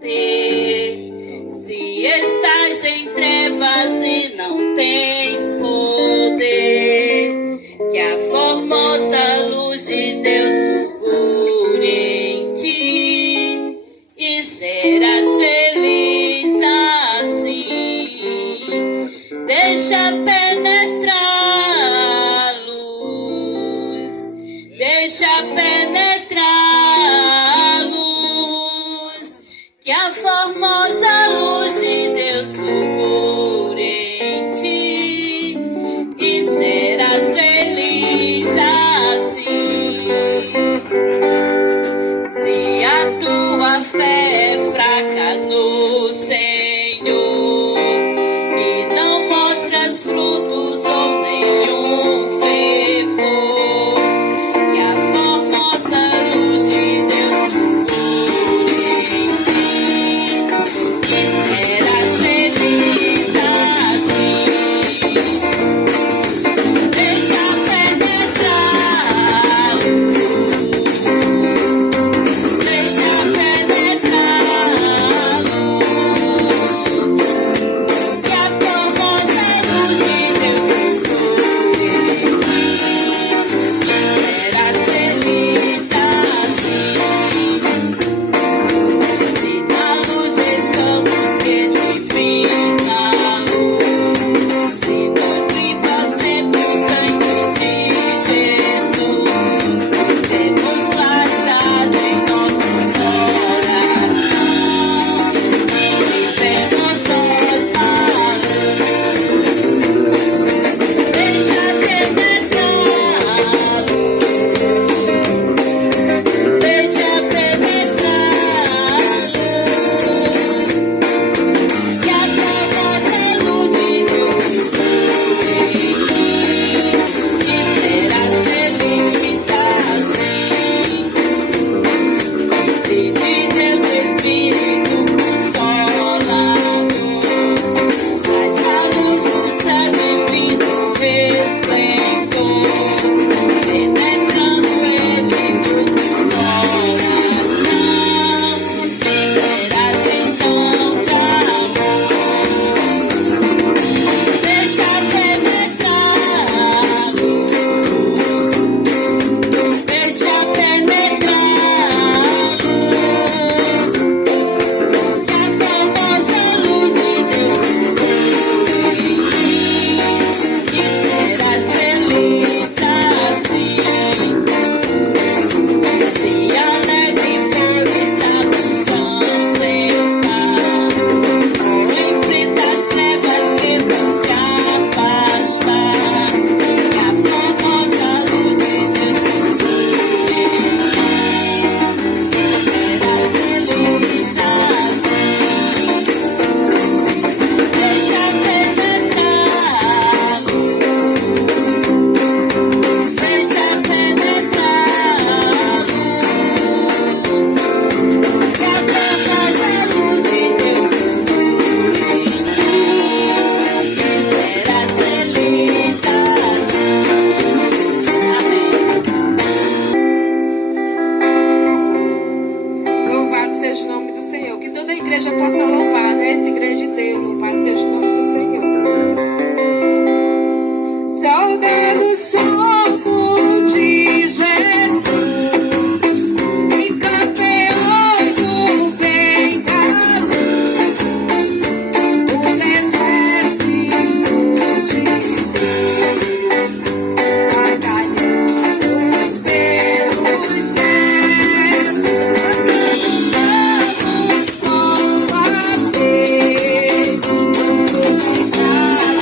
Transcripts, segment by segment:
ter. Se estás em trevas e não tens poder, que a formosa luz de Deus fulgure em ti e serás feliz assim. Deixa penetrar a luz, deixa penetrar a luz, que a formosa luz de Deus fulgure em ti e serás feliz assim. Se a tua fé é fraca no Senhor e não mostras frutos ou nenhum fervor, que a formosa luz de Deus fulgure em ti e serás feliz assim. Deixa penetrar a luz, deixa penetrar a luz, que a formosa luz de Deus fulgure em ti e serás feliz assim. Se na luz estamos, que divina luz, se nos brilha sempre o sangue de Jesus, temos claridade em nosso coração e vivemos nós na luz. Deixa penetrar a luz, deixa penetrar a luz, que a formosa luz de Deus fulgure em ti e serás feliz assim. Se de Deus Espírito Consolador, traz a luz do céu divino resplendor, penetrando ele no coração, viverás então de amor. Deixa penetrar a luz, deixa penetrar a luz, que a formosa luz de Deus fulgure em ti e serás feliz assim. Se alegre fores a unção sentar, ou enfrenta as trevas que vão se afastar, que a formosa luz de Deus fulgure em ti e serás feliz assim. Deixa penetrar a luz, deixa penetrar a luz, que a formosa luz de Deus fulgure em ti e serás feliz assim. Amém. Louvado seja o nome do Senhor. Que toda a igreja possa louvar, né? Essa igreja de Deus. Louvado seja o nome do Senhor. Soldado somos de Jesus e campeão do bem da luz. Os exércitos de Deus batalhamos pelos céus. Vamos combater o pecado.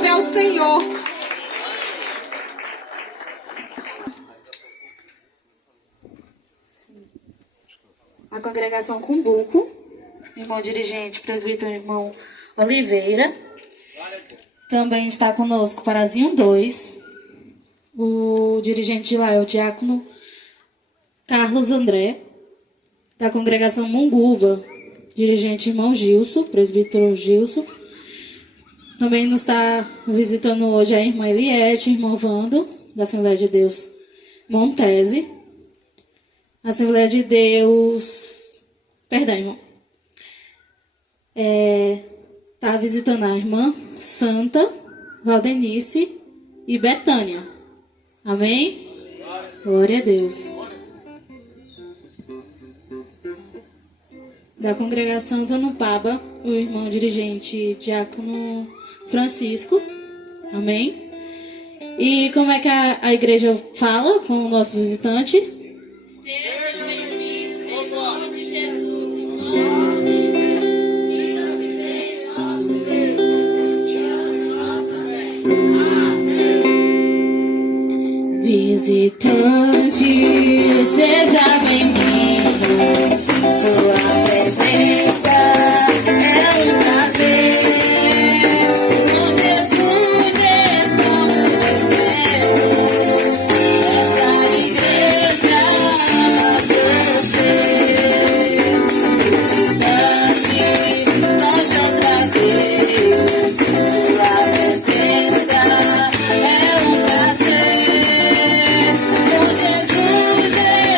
louve ao Senhor. A congregação Cumbuco, irmão dirigente, presbítero irmão Oliveira. Também está conosco Parazinho 2. O dirigente de lá é o diácono Carlos André. Da congregação Munguba, dirigente irmão Gilson, presbítero Gilson. Também nos está visitando hoje a irmã Eliette, irmão Vando, da Assembleia de Deus Montese. Assembleia de Deus... Perdão, irmão. Está visitando a irmã Santa, Valdenice e Betânia. Amém? Glória a Deus. Da congregação Tanupaba, o irmão dirigente diácono Francisco. Amém? E como é que a igreja fala com o nosso visitante? Sejam bem-vindos em nome de Jesus, irmãos. Sintam-se bem no nosso meio. Jesus te ama e nós também. Amém. Visitante, seja bem-vindo. Sua presença é um prazer. Com Jesus estamos dizendo: essa igreja ama você. Visitante, volte outra vez. Sua presença é um prazer. Com Jesus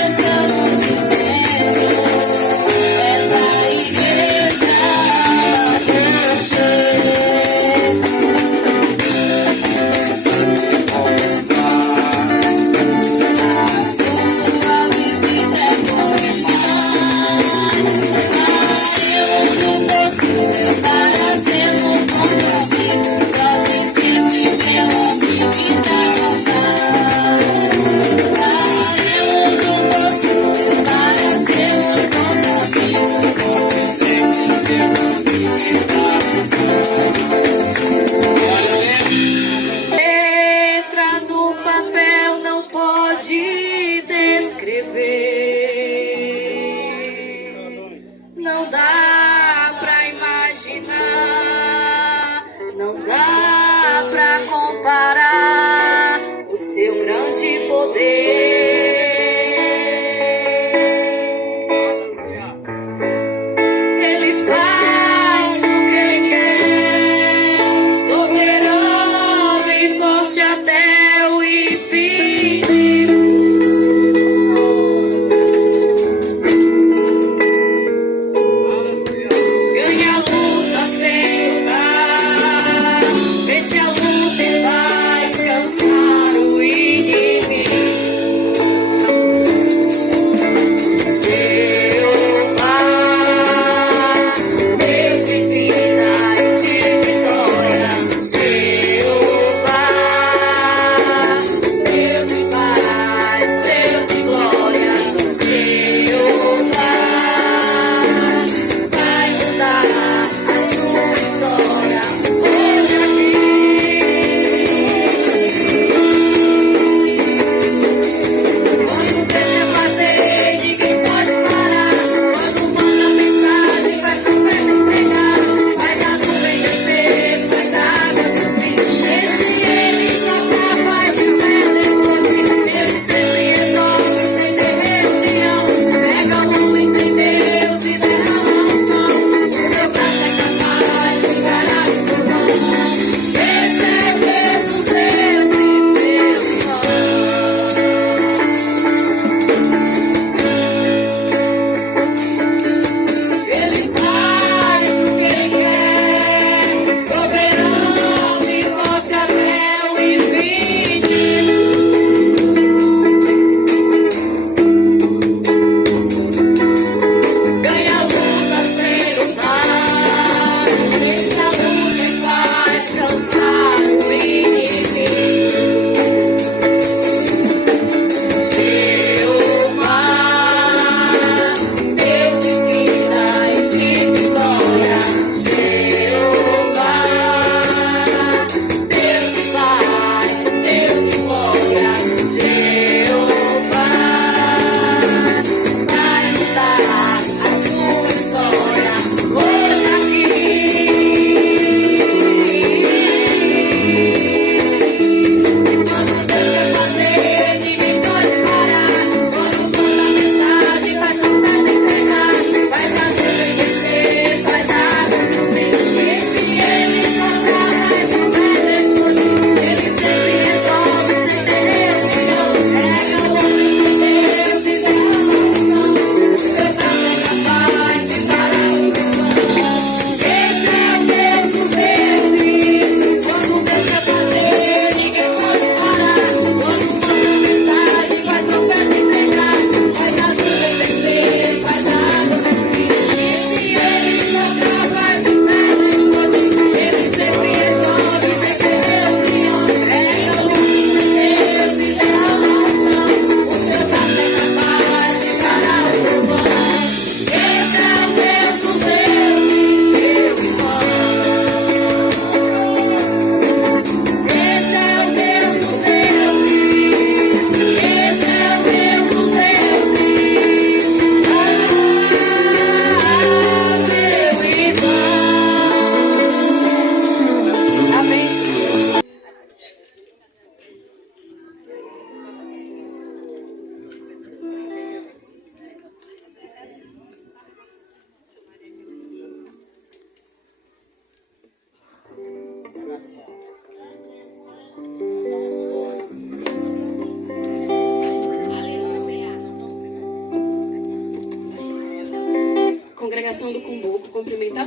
estamos dizendo: essa igreja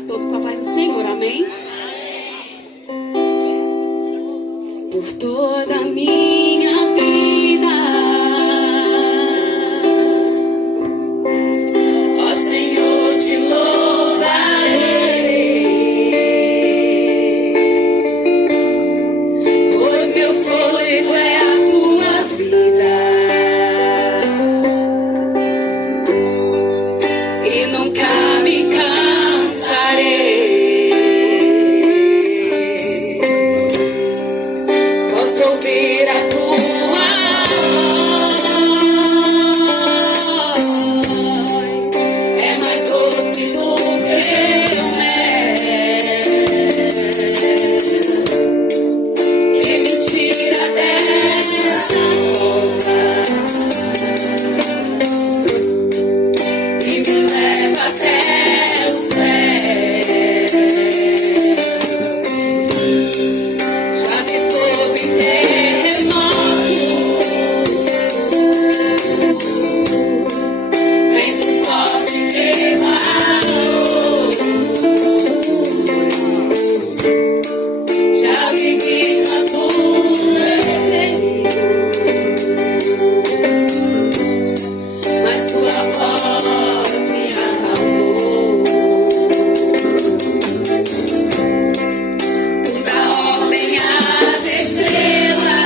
todos com a paz do Senhor, amém? Por toda a minha vida, ó Senhor, te louvarei, pois meu fôlego é a tua vida e nunca me cansarei. Posso ouvir a tua voz, é mais doce do que o mel, que me tira dessa cova e me leva até o céu. Já vi fogo em terremotos, vento forte queimado. Já vivi cantos, mas tua voz me acalmou. Tu dá ordem às estrelas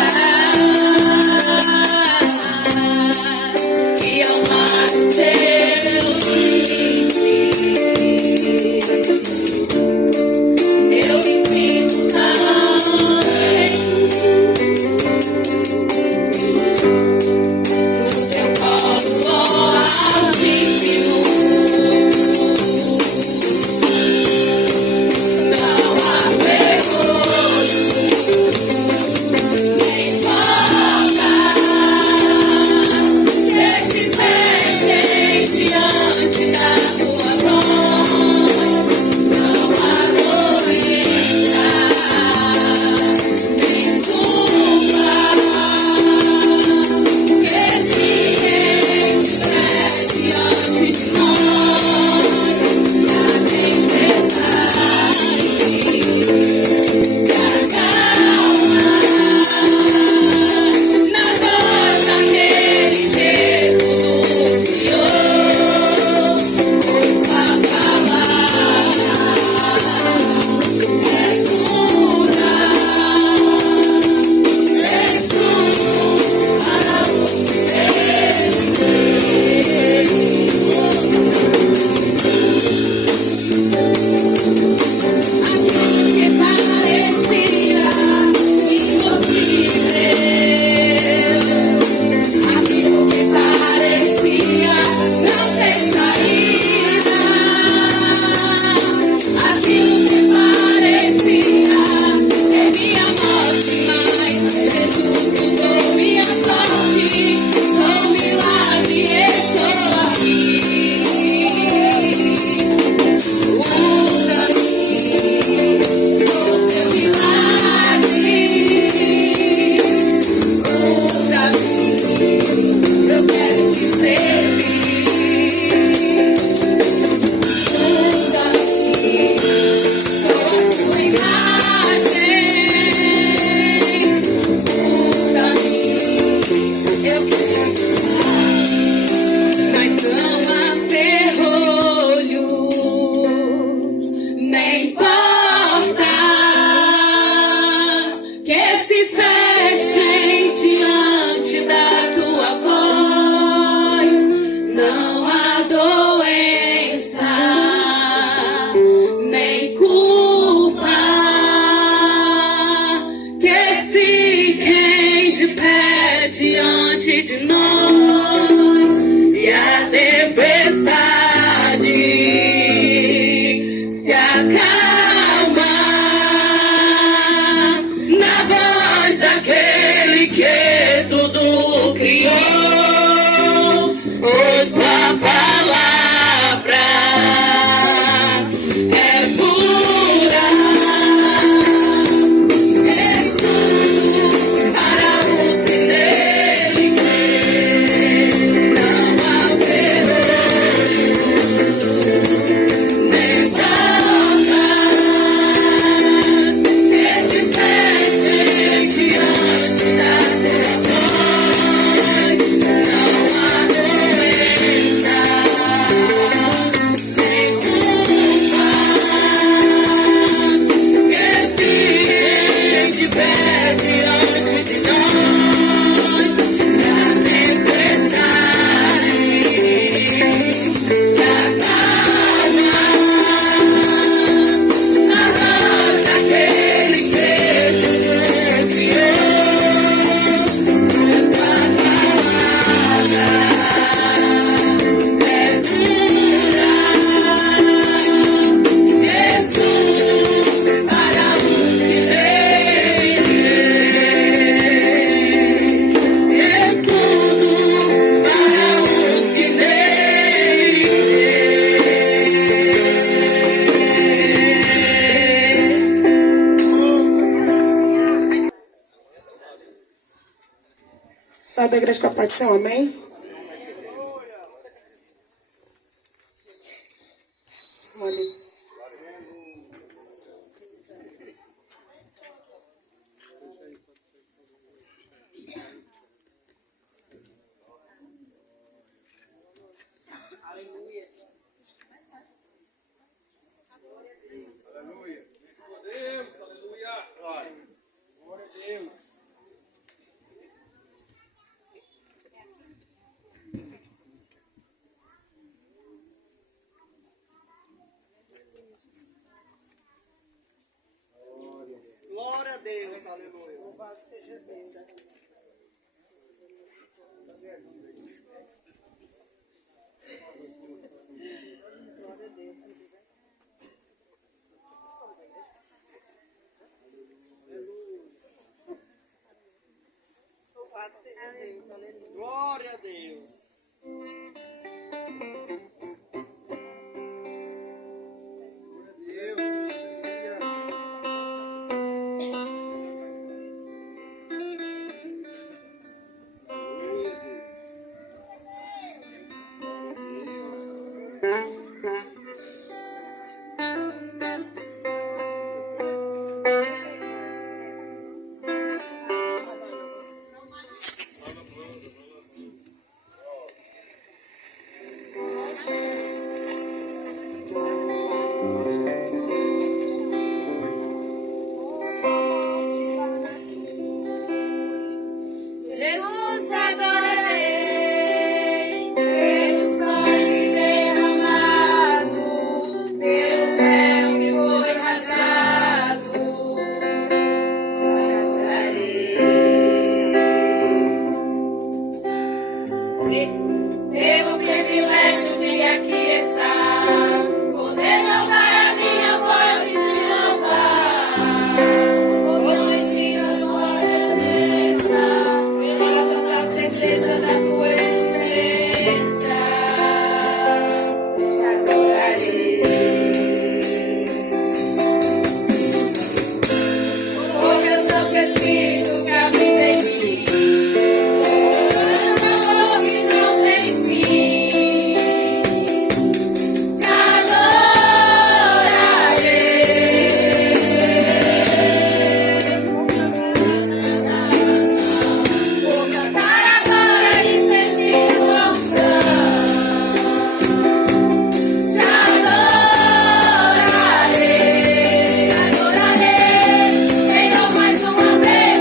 e ao mar seus limites. Eu me sinto tão no teu colo, ó Altíssimo. Não há vergonha, nem falta que se fechem diante da tua voz. Não há doença, nem culpa que fique diante de nós. E a tempestade se acalma na voz daquele que tudo criou. Pois tua palavra é pura, és tudo para aquilo que parecia impossível, aquilo que parecia não ter saída, aquilo que parecia ser minha morte, mas Jesus mudou minha sorte. Sou um milagre, estou aqui. Usa-me, sou teu milagre. Usa-me, eu quero te servir. Usa-me, sou a tua imagem. Usa-me, eu quero te mas não há ferrolhos, nem portas que se fechem diante da tua voz. Não há doença, nem culpa que fiquem de pé diante de nós. E a tempestade se acalma na voz daquele que tudo criou. Pois tua palavra é pura, és tudo para os que nele creem. Salve a igreja com a paz do Senhor, amém? Glória a Deus, aleluia. Louvado seja Deus. Louvado seja Deus, aleluia. Glória a Deus. Jesus, adorarei pelo sangue derramado, pelo véu que foi rasgado. Te adorarei pelo privilégio de aqui estar, poder cantar a minha voz e te louvar. Vou sentir a tua presença, pela tanta certeza da tua existência. Te adorarei, porque o Santo Espírito que habita em mim, amor que não tem fim. Te adorarei, vou cantar agora e sentir tua unção. Te adorarei, adorarei, Senhor, mais uma vez.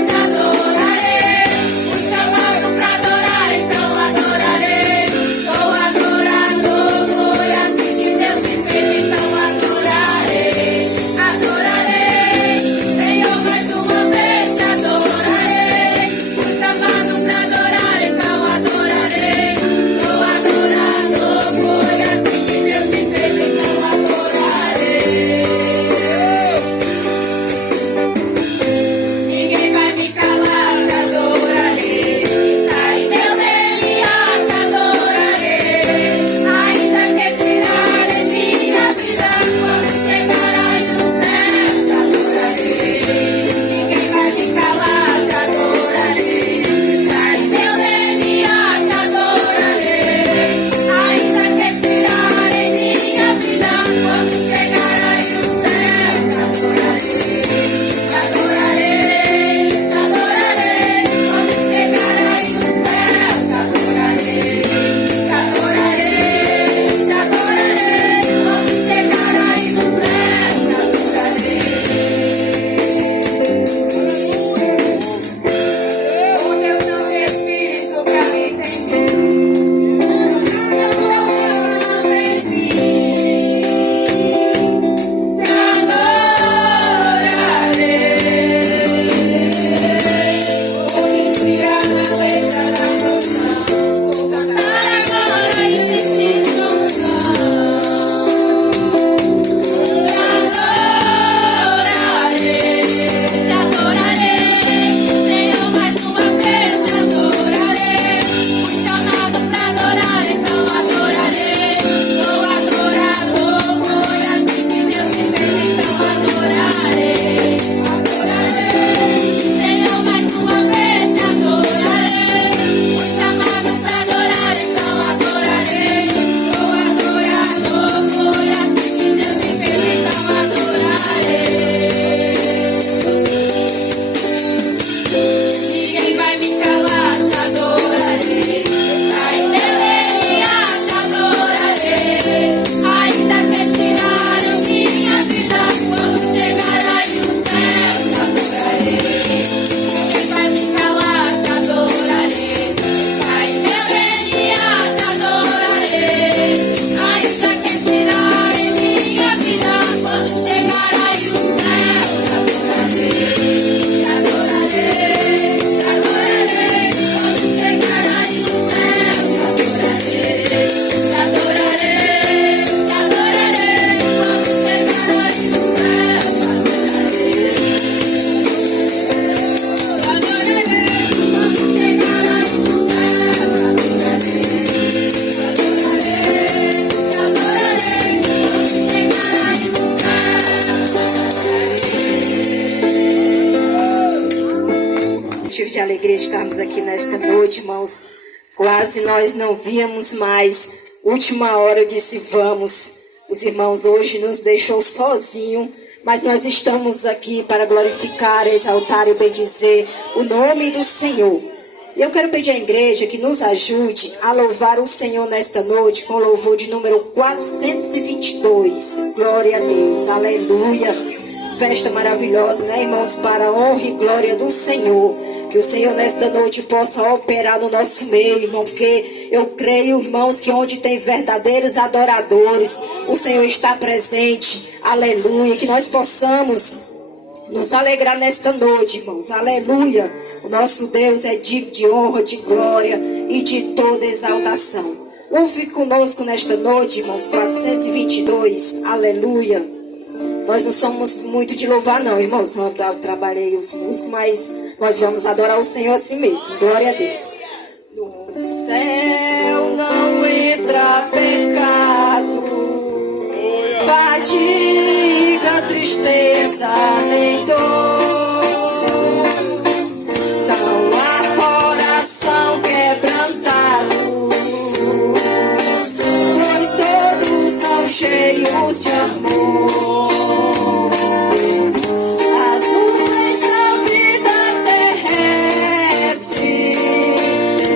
motivo de alegria estarmos aqui nesta noite, irmãos. Quase nós não víamos mais. Última hora eu disse, vamos. Os irmãos hoje nos deixou sozinho, mas nós estamos aqui para glorificar, exaltar e bendizer o nome do Senhor. Eu quero pedir à igreja que nos ajude a louvar o Senhor nesta noite com o louvor de número 422. Glória a Deus, aleluia. Festa maravilhosa, né, irmãos? Para a honra e glória do Senhor. Que o Senhor nesta noite possa operar no nosso meio, irmão. Porque eu creio, irmãos, que onde tem verdadeiros adoradores, o Senhor está presente. Aleluia. Que nós possamos nos alegrar nesta noite, irmãos. Aleluia. O nosso Deus é digno de honra, de glória e de toda exaltação. Ouve conosco nesta noite, irmãos. 422. Aleluia. Nós não somos muito de louvar, não, irmãos. Eu trabalhei os músicos, mas nós vamos adorar o Senhor assim mesmo. Glória a Deus. No céu não entra pecado, fadiga, tristeza, nem dor. Não há coração quebrantado, pois todos são cheios de amor. As nuvens da vida terrestre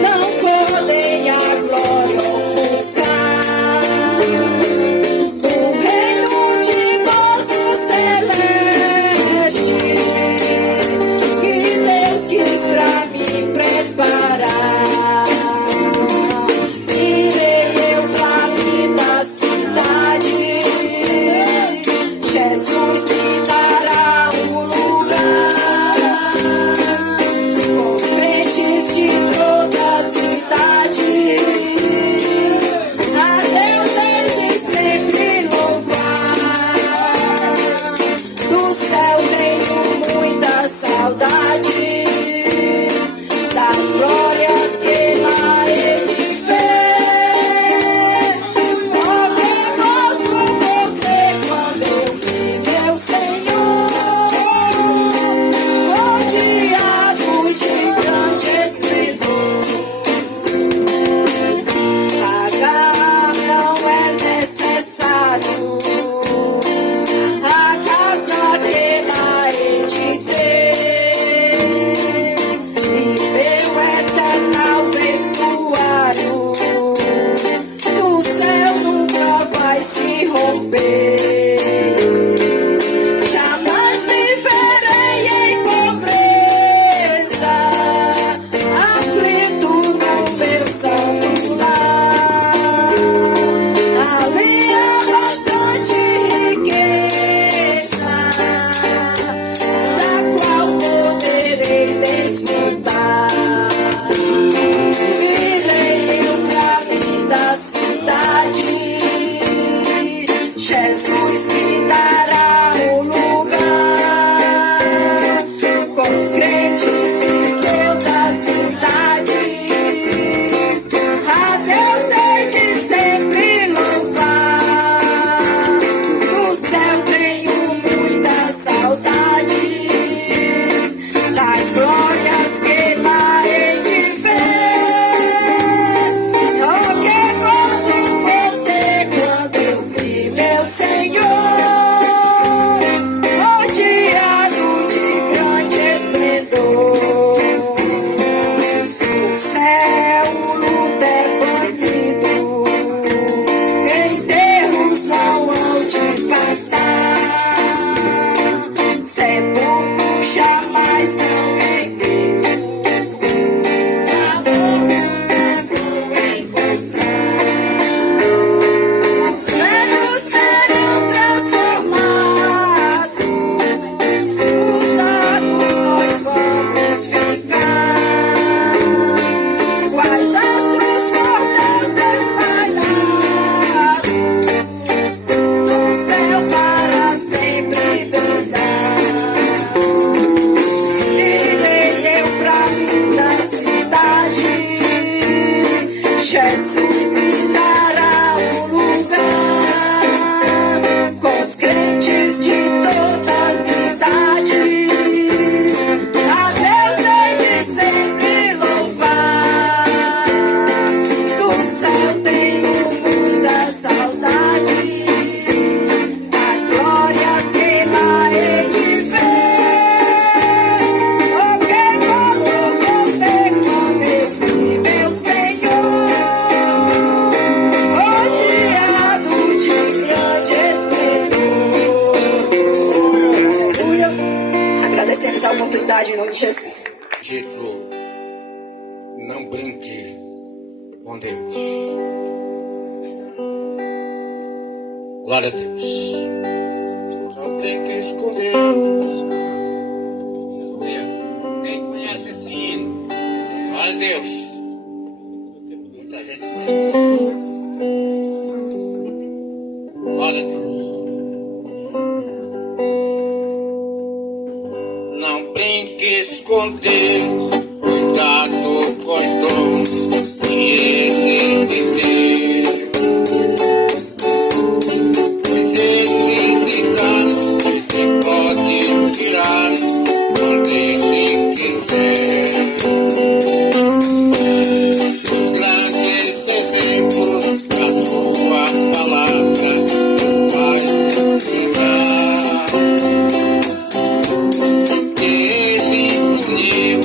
não podem a glória ofuscar do reino de gozo celeste que Deus quis pra mim preparar. Irei eu pra linda cidade, Jesus me dará um lugar com os crentes de todas as idades. A Deus hei de sempre louvar. Do céu tenho muitas saudades, das glórias que lá hei de ver. Oh, que gozo vou ter quando eu vi meu Senhor, rodeado de grande esplendor. Pagar não é necessário, a casa que lá hei de ter, e meu eternal vestuário, o céu nunca vai se romper. Jamais viverei em pobreza, aflito no meu santo lar. Ali há bastante riqueza, da qual poderei desfrutar. Irei eu pra linda cidade, Jesus me dará um lugar com os crentes de todas as idades. A Deus hei de sempre louvar. No céu tenho muitas saudades, das glórias que lá hei de ver. Oh, que gozo vou ter quando eu vi meu Senhor, rodeado de grande esplendor. No céu o luto é banido, enterros não hão de passar, sepulcros jamais são encontrar. Os velhos serão transformados, mudados nós vamos Título: Não brinque com Deus. Glória a Deus. Não brinques com Deus. Aleluia. Quem conhece esse hino? Glória a Deus. Muita gente conhece. Glória a Deus. Não brinques com Deus, cuidado com os dons que Ele te deu, pois Ele lhe dá, Ele pode tirar quando Ele quiser. Os grandes exemplos da sua palavra nos faz ensinar que Ele uniu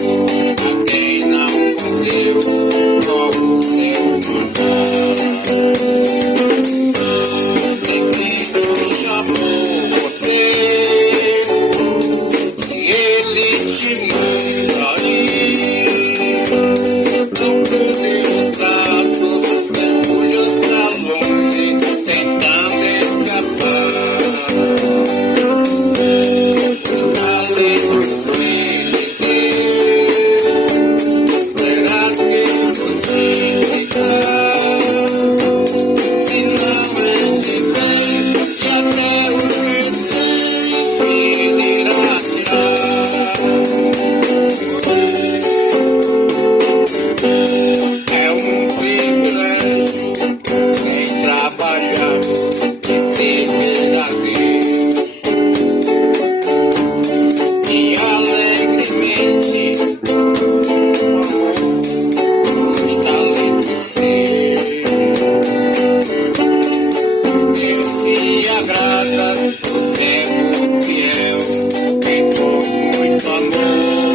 a quem não podeu como seu mandar. Se Cristo chamou você, se Ele te manda ir, não cruze os braços, nem fujas pra longe, tentando escapar. Os talentos Ele deu, terás que multiplicar. Se não Ele vem, e até os que tem Ele irá tirar. É um privilégio quem trabalhar e servir a Deus, e alegremente amor os talentos seus. Deus se agrada do servo fiel, quem com muito amor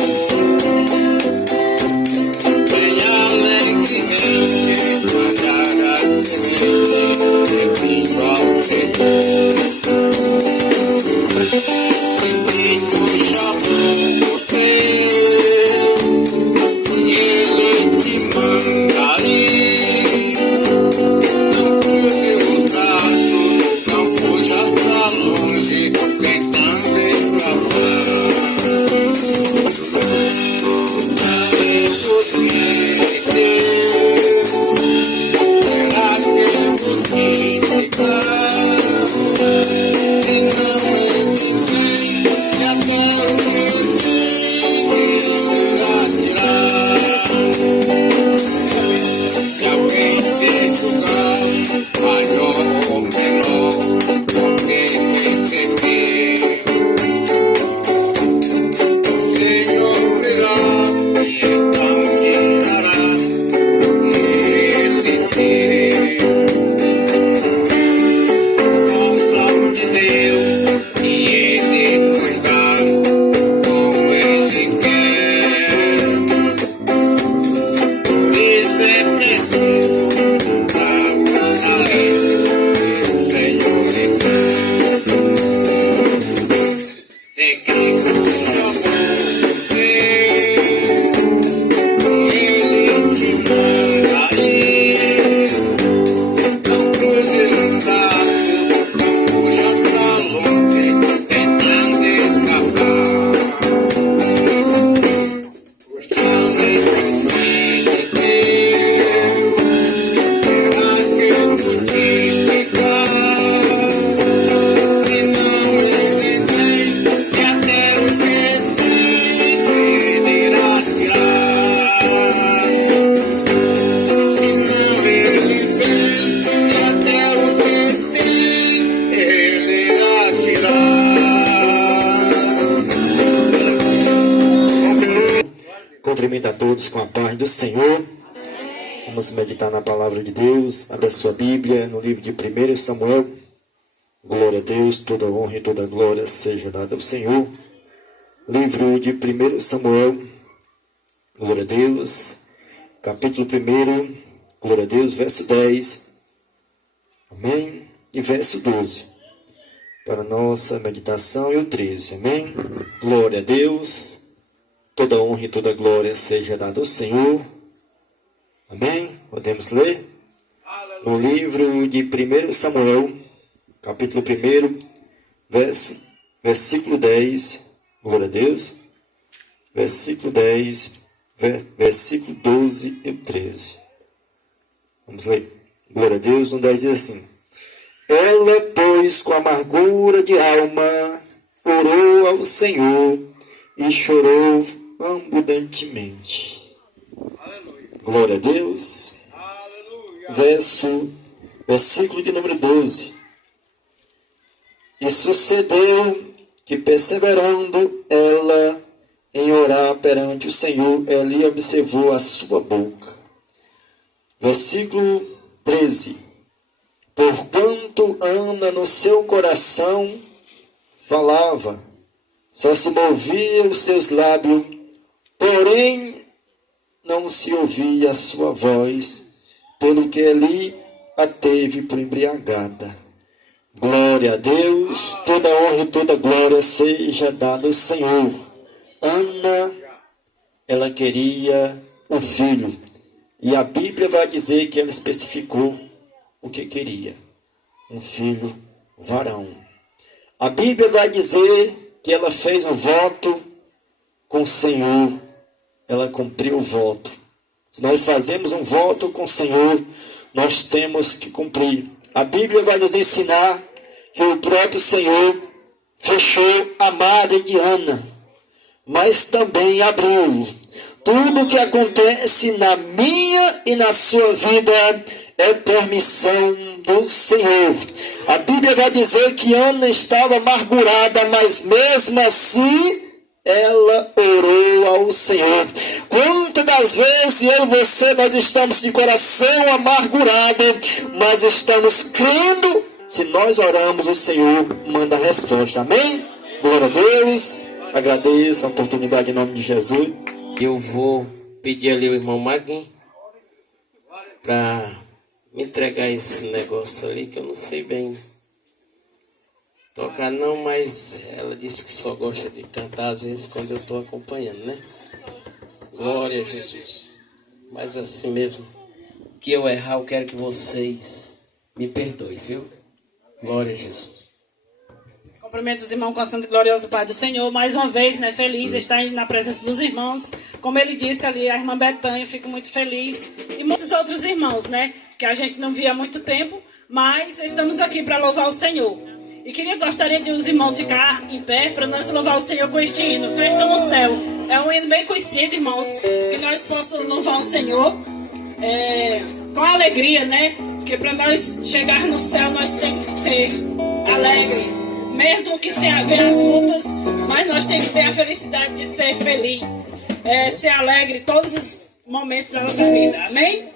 vem alegremente espalhar a semente, servindo ao Senhor. Se Cristo chamou você, se Ele te manda ir, não cruze os braços, não fujas pra longe, tentando escapar. Os talentos que Ele deu, terás que multiplicar. Se não Ele vem, e até os que tem Ele irá tirar. Se alguém se julgar maior ou menor, porque recebeu, o Senhor virá e então tirará o que Ele deu. Bênção de Deus e Ele nos dá como Ele quer. Por isso é preciso usar os talentos que o Senhor lhe deu. Se Cristo chamou você, se Ele te manda ir, não cruze os braços, não fujas pra longe, tentando escapar. Os talentos Ele deu, terás que multiplicar. Se não Ele vem, e até os que tem Ele irá tirar. Se não Ele vem, e até os que tem Ele irá tirar. Cumprimento a todos com a paz do Senhor. Vamos meditar na palavra de Deus. Abra sua Bíblia no livro de 1 Samuel. Glória a Deus, toda honra e toda glória seja dada ao Senhor. Livro de 1 Samuel. Glória a Deus. Capítulo 1. Glória a Deus, verso 10. Amém. E verso 12. Para nossa meditação e o 13. Amém. Glória a Deus. toda honra e toda glória seja dada ao Senhor. Amém? Podemos ler? No livro de 1 Samuel, capítulo 1, versículo 10, glória a Deus, versículo 10, versículo 12 e 13. Vamos ler. Glória a Deus. No 10 diz assim: ela, pois, com amargura de alma, orou ao Senhor e chorou abundantemente. Glória a Deus. Versículo de número 12. E sucedeu que, perseverando ela em orar perante o Senhor, Eli observou a sua boca. Versículo 13. Porquanto Ana no seu coração falava, só se movia os seus lábios, porém não se ouvia a sua voz, pelo que Eli a teve por embriagada. Glória a Deus, toda honra e toda glória seja dada ao Senhor. Ana, ela queria um filho, e a Bíblia vai dizer que ela especificou o que queria: um filho varão. A Bíblia vai dizer que ela fez um voto com o Senhor, ela cumpriu o voto. Se nós fazemos um voto com o Senhor, nós temos que cumprir. A Bíblia vai nos ensinar que o próprio Senhor fechou a madre de Ana, mas também abriu. Tudo que acontece na minha e na sua vida é permissão do Senhor. A Bíblia vai dizer que Ana estava amargurada, mas mesmo assim ela orou ao Senhor. Quantas das vezes eu e você, nós estamos de coração amargurado, mas estamos crendo, se nós oramos, o Senhor manda a resposta. Amém? Glória a Deus. Agradeço a oportunidade em nome de Jesus. Eu vou pedir ali o irmão Maguinho para me entregar esse negócio ali, que eu não sei bem tocar não, mas ela disse que só gosta de cantar às vezes quando eu estou acompanhando, né? Glória a Jesus. Mas assim mesmo, que eu errar, eu quero que vocês me perdoem, viu? Glória a Jesus. Cumprimento os irmãos com a santa e gloriosa paz do Senhor. Mais uma vez, né, feliz estar na presença dos irmãos. Como ele disse ali, a irmã Betânia, fico muito feliz. E muitos outros irmãos, né, que a gente não via há muito tempo, mas estamos aqui para louvar o Senhor. E gostaria de os irmãos ficar em pé para nós louvar o Senhor com este hino, Festa no Céu. É um hino bem conhecido, irmãos, que nós possamos louvar o Senhor com alegria, né? Porque para nós chegar no céu, nós temos que ser alegre. Mesmo que se haver as lutas, mas nós temos que ter a felicidade de ser feliz, ser alegre todos os momentos da nossa vida. Amém?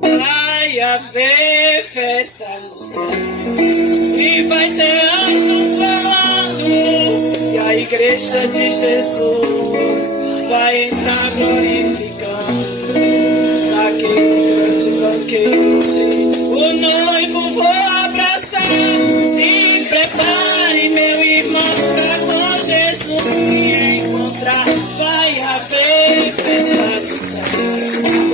Vai haver festa no céu e vai ter anjos falando, e a igreja de Jesus vai entrar glorificando naquele grande banquete. O noivo vou abraçar. Se prepare, meu irmão, pra com Jesus me encontrar. Vai haver festa do céu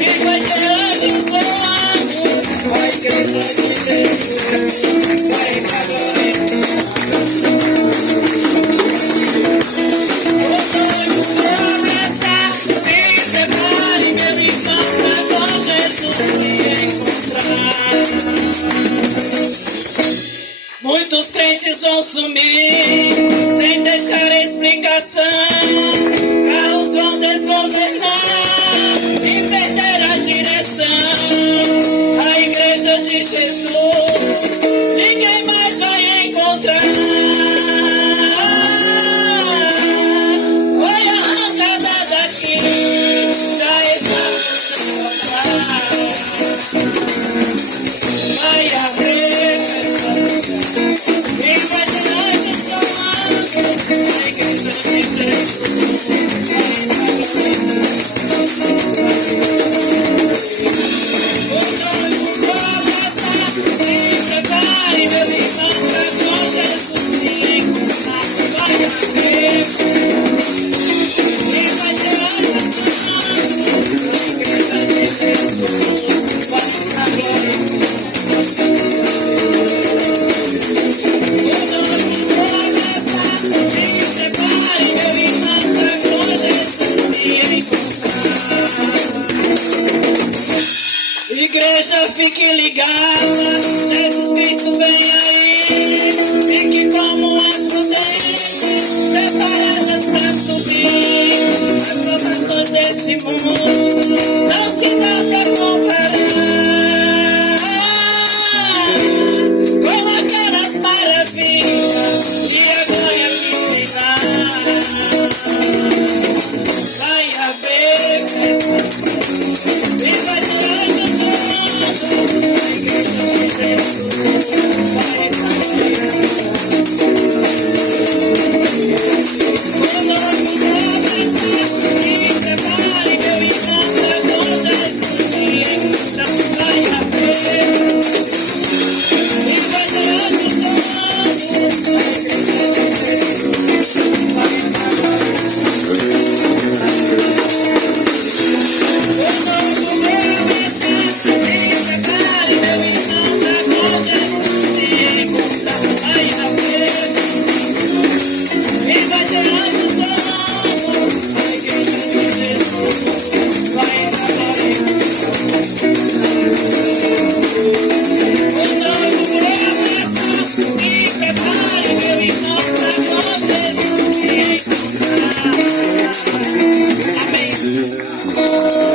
e vai ter anjos voando. A igreja de Jesus vai entrar glorificando. O noivo vou abraçar. Se prepare, meu irmão, pra com Jesus me encontrar. Muitos crentes vão sumir sem deixar explicação. Carros vão desgovernar e perder a direção. A igreja de Jesus ninguém mais vai encontrar. Foi arrancada daqui, já está no altar. Vai haver festa e vai ter anjos falando. Igreja, fique ligada, Jesus Cristo vem aí. Fique como as prudentes, preparadas para suprir as provações deste mundo. Não se dá para comparar com aquelas maravilhas e a glória que virá. Vai haver festa. Viva Deus,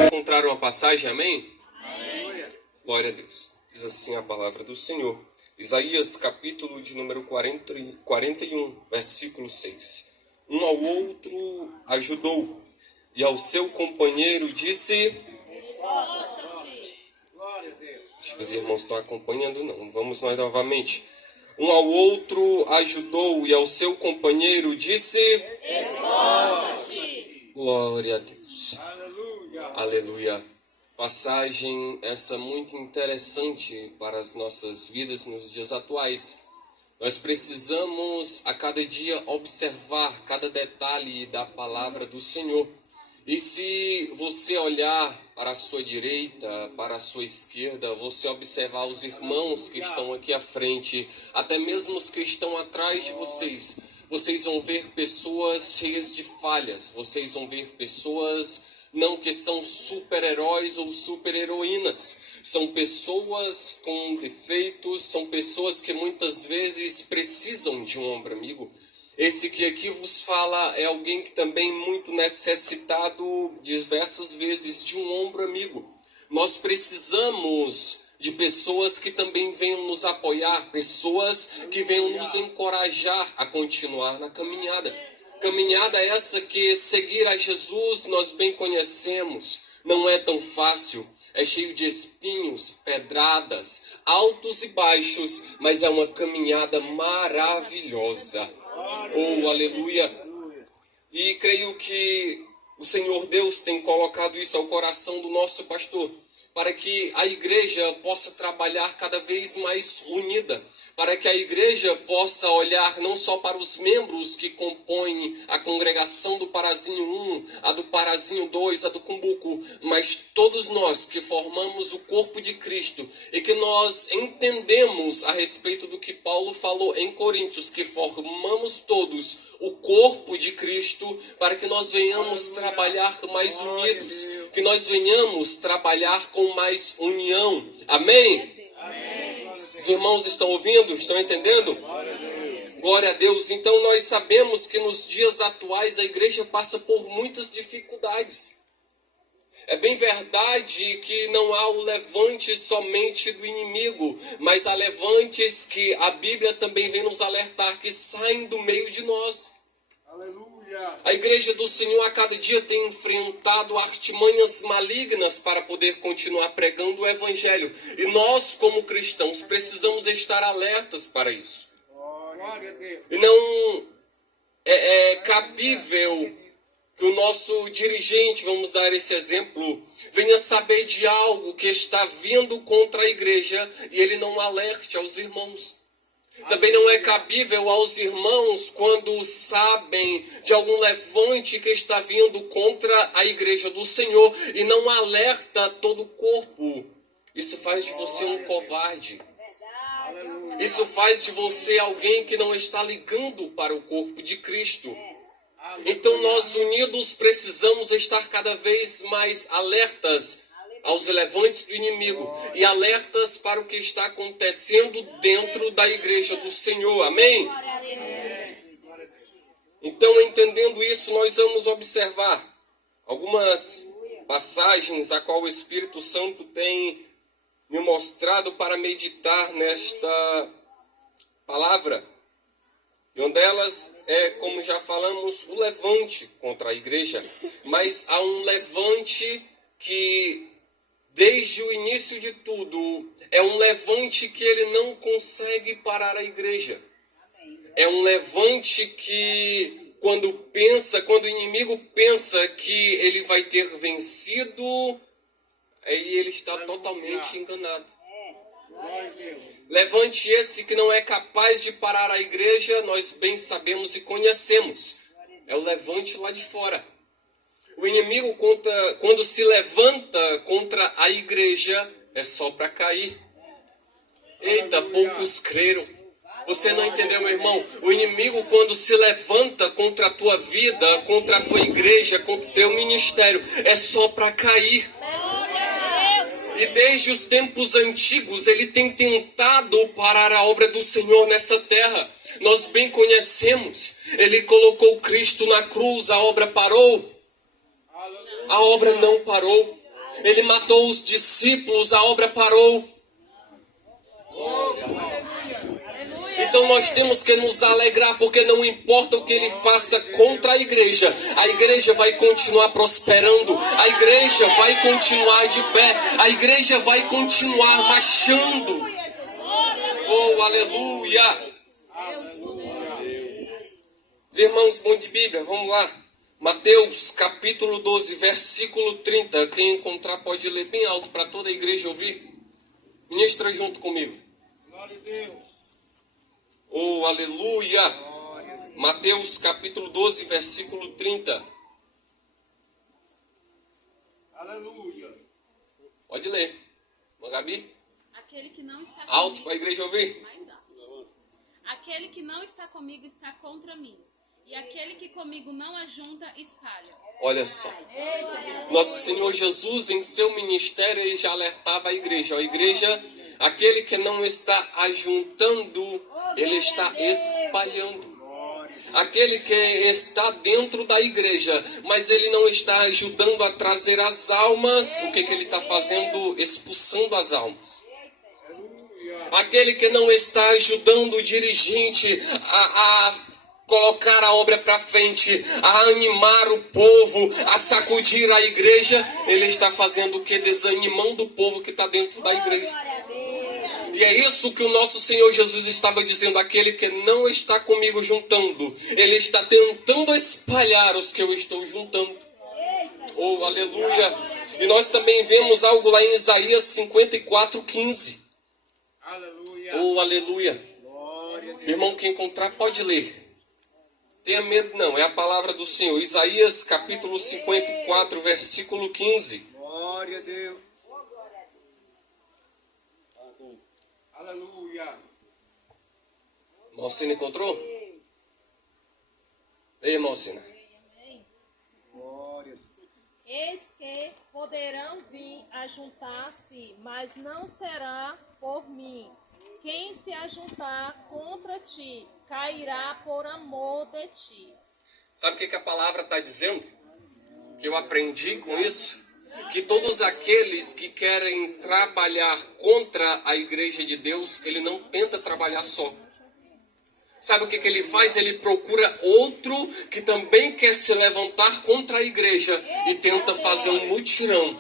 Encontraram a passagem, amém? Amém? Glória a Deus. Diz assim a palavra do Senhor. Isaías, capítulo de número 41, versículo 6. Um ao outro ajudou, e ao seu companheiro disse... Acho que os irmãos estão acompanhando, não. Vamos nós novamente. Um ao outro ajudou, e ao seu companheiro disse... Esforça-te. Glória a Deus. Aleluia. Passagem essa muito interessante para as nossas vidas nos dias atuais. Nós precisamos a cada dia observar cada detalhe da palavra do Senhor. E se você olhar para a sua direita, para a sua esquerda, você observar os irmãos que estão aqui à frente, até mesmo os que estão atrás de vocês, vocês vão ver pessoas cheias de falhas, vocês vão ver pessoas não que são super-heróis ou super-heroínas, são pessoas com defeitos, são pessoas que muitas vezes precisam de um ombro amigo. Esse que aqui vos fala é alguém que também muito necessitado diversas vezes de um ombro amigo. Nós precisamos de pessoas que também venham nos apoiar, pessoas que venham nos encorajar a continuar na caminhada. Caminhada essa que seguir a Jesus nós bem conhecemos, não é tão fácil, é cheio de espinhos, pedradas, altos e baixos, mas é uma caminhada maravilhosa. Oh, aleluia! E creio que o Senhor Deus tem colocado isso ao coração do nosso pastor, para que a igreja possa trabalhar cada vez mais unida, para que a igreja possa olhar não só para os membros que compõem a congregação do Parazinho 1, a do Parazinho 2, a do Cumbuco, mas todos nós que formamos o corpo de Cristo e que nós entendemos a respeito do que Paulo falou em Coríntios, que formamos todos o corpo de Cristo, para que nós venhamos trabalhar mais unidos, que nós venhamos trabalhar com mais união. Amém? Os irmãos estão ouvindo? Estão entendendo? Glória a Deus. Então nós sabemos que nos dias atuais a igreja passa por muitas dificuldades. É bem verdade que não há o levante somente do inimigo, mas há levantes que a Bíblia também vem nos alertar que saem do meio de nós. A igreja do Senhor a cada dia tem enfrentado artimanhas malignas para poder continuar pregando o evangelho. E nós, como cristãos, precisamos estar alertas para isso. E não é cabível que o nosso dirigente, vamos dar esse exemplo, venha saber de algo que está vindo contra a igreja e ele não alerte aos irmãos. Também não é cabível aos irmãos quando sabem de algum levante que está vindo contra a igreja do Senhor e não alerta todo o corpo. Isso faz de você um covarde. Isso faz de você alguém que não está ligando para o corpo de Cristo. Então nós unidos precisamos estar cada vez mais alertas aos levantes do inimigo e alertas para o que está acontecendo dentro da igreja do Senhor. Amém? Então, entendendo isso, nós vamos observar algumas passagens a qual o Espírito Santo tem me mostrado para meditar nesta palavra. E uma delas é, como já falamos, o levante contra a igreja. Mas há um levante que, desde o início de tudo, é um levante que ele não consegue parar a igreja. É um levante que, quando o inimigo pensa que ele vai ter vencido, aí ele está totalmente enganado. Levante esse que não é capaz de parar a igreja, nós bem sabemos e conhecemos. É o levante lá de fora. O inimigo, quando se levanta contra a igreja, é só para cair. Eita, poucos creram. Você não entendeu, meu irmão? O inimigo, quando se levanta contra a tua vida, contra a tua igreja, contra o teu ministério, é só para cair. E desde os tempos antigos, ele tem tentado parar a obra do Senhor nessa terra. Nós bem conhecemos. Ele colocou Cristo na cruz, a obra parou. A obra não parou. Ele matou os discípulos, a obra parou. Então nós temos que nos alegrar, porque não importa o que ele faça contra a igreja vai continuar prosperando, a igreja vai continuar de pé, a igreja vai continuar marchando. Oh, aleluia! Os irmãos bom de Bíblia, vamos lá. Mateus capítulo 12, versículo 30. Quem encontrar pode ler bem alto para toda a igreja ouvir. Ministra junto comigo. Glória a Deus. Oh, aleluia! Mateus capítulo 12, versículo 30. Aleluia. Pode ler. Gabi? Aquele que não está Alto comigo, para a igreja ouvir. mais alto. Aquele que não está comigo está contra mim. E aquele que comigo não ajunta, espalha. Olha só. Nosso Senhor Jesus, em seu ministério, ele já alertava a igreja. A igreja, aquele que não está ajuntando, ele está espalhando. Aquele que está dentro da igreja, mas ele não está ajudando a trazer as almas, o que ele está fazendo? Expulsando as almas. Aquele que não está ajudando o dirigente a colocar a obra para frente, a animar o povo, a sacudir a igreja, ele está fazendo o que? Desanimando o povo que está dentro da igreja. E é isso que o nosso Senhor Jesus estava dizendo, aquele que não está comigo juntando, ele está tentando espalhar os que eu estou juntando. Oh, aleluia! E nós também vemos algo lá em Isaías 54:15. Aleluia. Oh, aleluia! Glória a Deus. Irmão, quem encontrar pode ler. Tenha medo não, é a palavra do Senhor. Isaías capítulo 54, versículo 15. Glória a Deus. Aleluia. Mocina encontrou? Ei, Mocina. Glória. Eis que poderão vir a juntar-se, mas não será por mim. Quem se ajuntar contra ti, cairá por amor de ti. Sabe o que a palavra está dizendo? Que eu aprendi com isso? Que todos aqueles que querem trabalhar contra a igreja de Deus, ele não tenta trabalhar só. Sabe o que ele faz? Ele procura outro que também quer se levantar contra a igreja e tenta fazer um mutirão.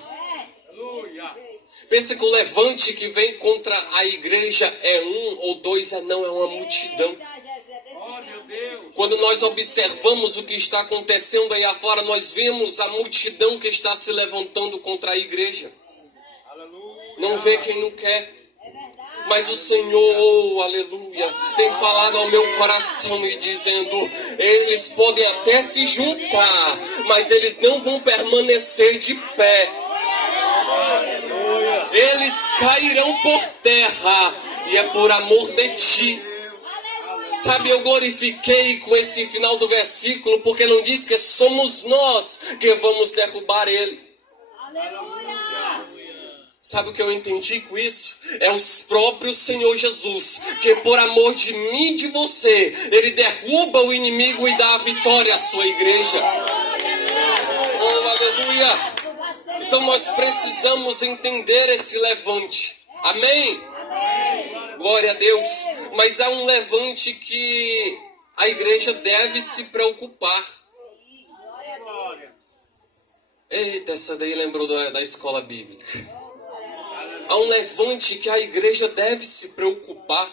Aleluia. Pensa que o levante que vem contra a igreja é um ou dois, não, é uma multidão. Glória a Deus. Quando nós observamos o que está acontecendo aí afora, nós vemos a multidão que está se levantando contra a igreja. Aleluia. Não vê quem não quer. Mas o Senhor, oh, aleluia, tem falado ao meu coração e dizendo: eles podem até se juntar, mas eles não vão permanecer de pé. Eles cairão por terra, e é por amor de ti. Sabe, eu glorifiquei com esse final do versículo, porque não diz que somos nós que vamos derrubar ele. Sabe o que eu entendi com isso? É o próprio Senhor Jesus, que por amor de mim e de você, ele derruba o inimigo e dá a vitória à sua igreja. Oh, aleluia! Então nós precisamos entender esse levante. Amém? Glória a Deus. Mas há um levante que a igreja deve se preocupar. Eita, essa daí lembrou da escola bíblica. Há um levante que a igreja deve se preocupar.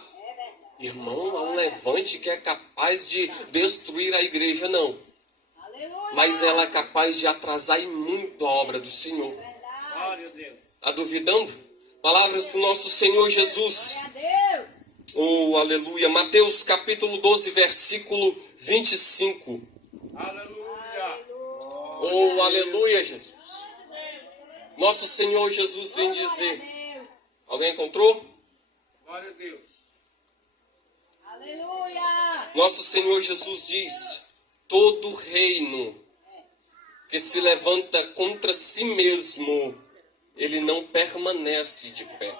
Irmão, há um levante que é capaz de destruir a igreja, não. Mas ela é capaz de atrasar muito a obra do Senhor. Está duvidando? Palavras do nosso Senhor Jesus. Oh, aleluia. Mateus capítulo 12, versículo 25. Oh, aleluia, Jesus. Nosso Senhor Jesus vem dizer. Alguém encontrou? Glória a Deus. Nosso Senhor Jesus diz: todo reino que se levanta contra si mesmo, ele não permanece de pé.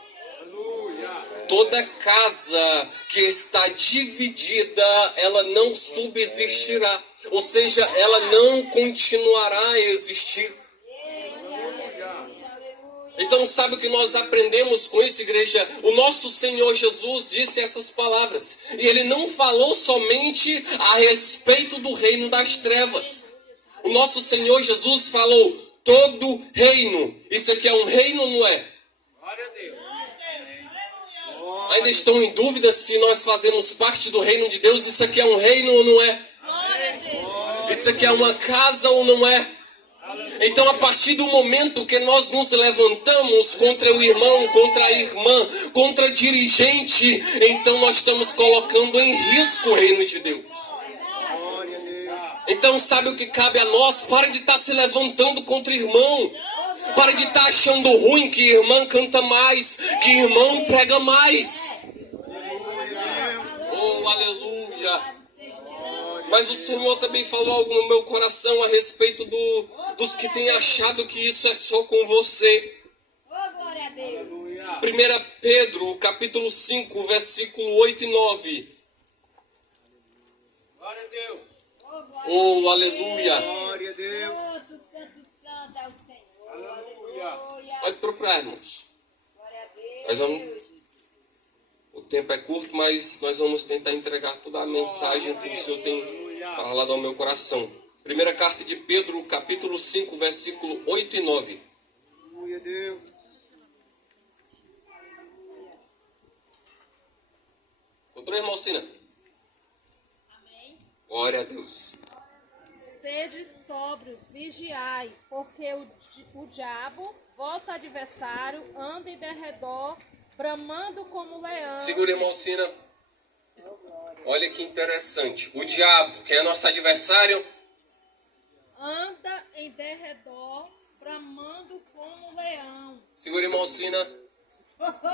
Toda casa que está dividida, ela não subsistirá. Ou seja, ela não continuará a existir. Então, sabe o que nós aprendemos com isso, igreja? O nosso Senhor Jesus disse essas palavras. E ele não falou somente a respeito do reino das trevas. O nosso Senhor Jesus falou todo reino. Isso aqui é um reino ou não é? Glória a Deus. Ainda estão em dúvida se nós fazemos parte do reino de Deus? Isso aqui é um reino ou não é? Isso aqui é uma casa ou não é? Então, a partir do momento que nós nos levantamos contra o irmão, contra a irmã, contra a dirigente, então nós estamos colocando em risco o reino de Deus. Então, sabe o que cabe a nós? Para de estar se levantando contra o irmão. Para de estar achando ruim que irmã canta mais, que irmão prega mais. Oh, aleluia. Mas o Senhor também falou algo no meu coração a respeito dos que têm achado que isso é só com você. 1 Pedro, capítulo 5, versículo 8 e 9. Glória a Deus. Oh, aleluia. Glória a Deus. Aleluia. Pode procurar, irmãos. Nós vamos... O tempo é curto, mas nós vamos tentar entregar toda a mensagem que o Senhor tem falado ao meu coração. Primeira carta de Pedro, capítulo 5, versículo 8 e 9. Glória a Deus. Encontrou, irmão Sina? Amém. Glória a Deus. Sede sóbrios, vigiai, porque o diabo, vosso adversário, anda em derredor, bramando como leão. Segura, irmão Sina. Olha que interessante. O diabo, que é nosso adversário, anda em derredor, bramando como leão. segura, irmão Sina.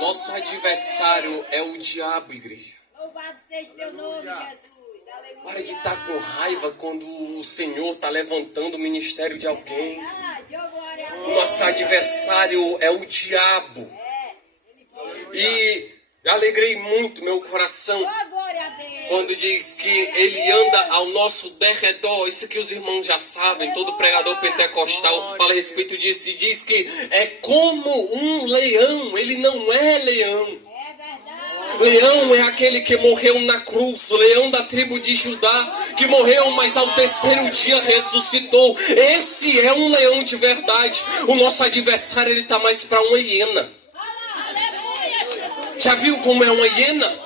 Nosso adversário é o diabo, igreja. Louvado seja teu nome, Jesus. Aleluia. Para de estar com raiva quando o Senhor está levantando o ministério de alguém. O nosso adversário é o diabo. E alegrei muito meu coração quando diz que ele anda ao nosso derredor. Isso que os irmãos já sabem, todo pregador pentecostal fala a respeito disso. E diz que é como um leão, ele não é leão. Leão é aquele que morreu na cruz, o leão da tribo de Judá, que morreu, mas ao terceiro dia ressuscitou. Esse é um leão de verdade. O nosso adversário, ele está mais para uma hiena. Já viu como é uma hiena?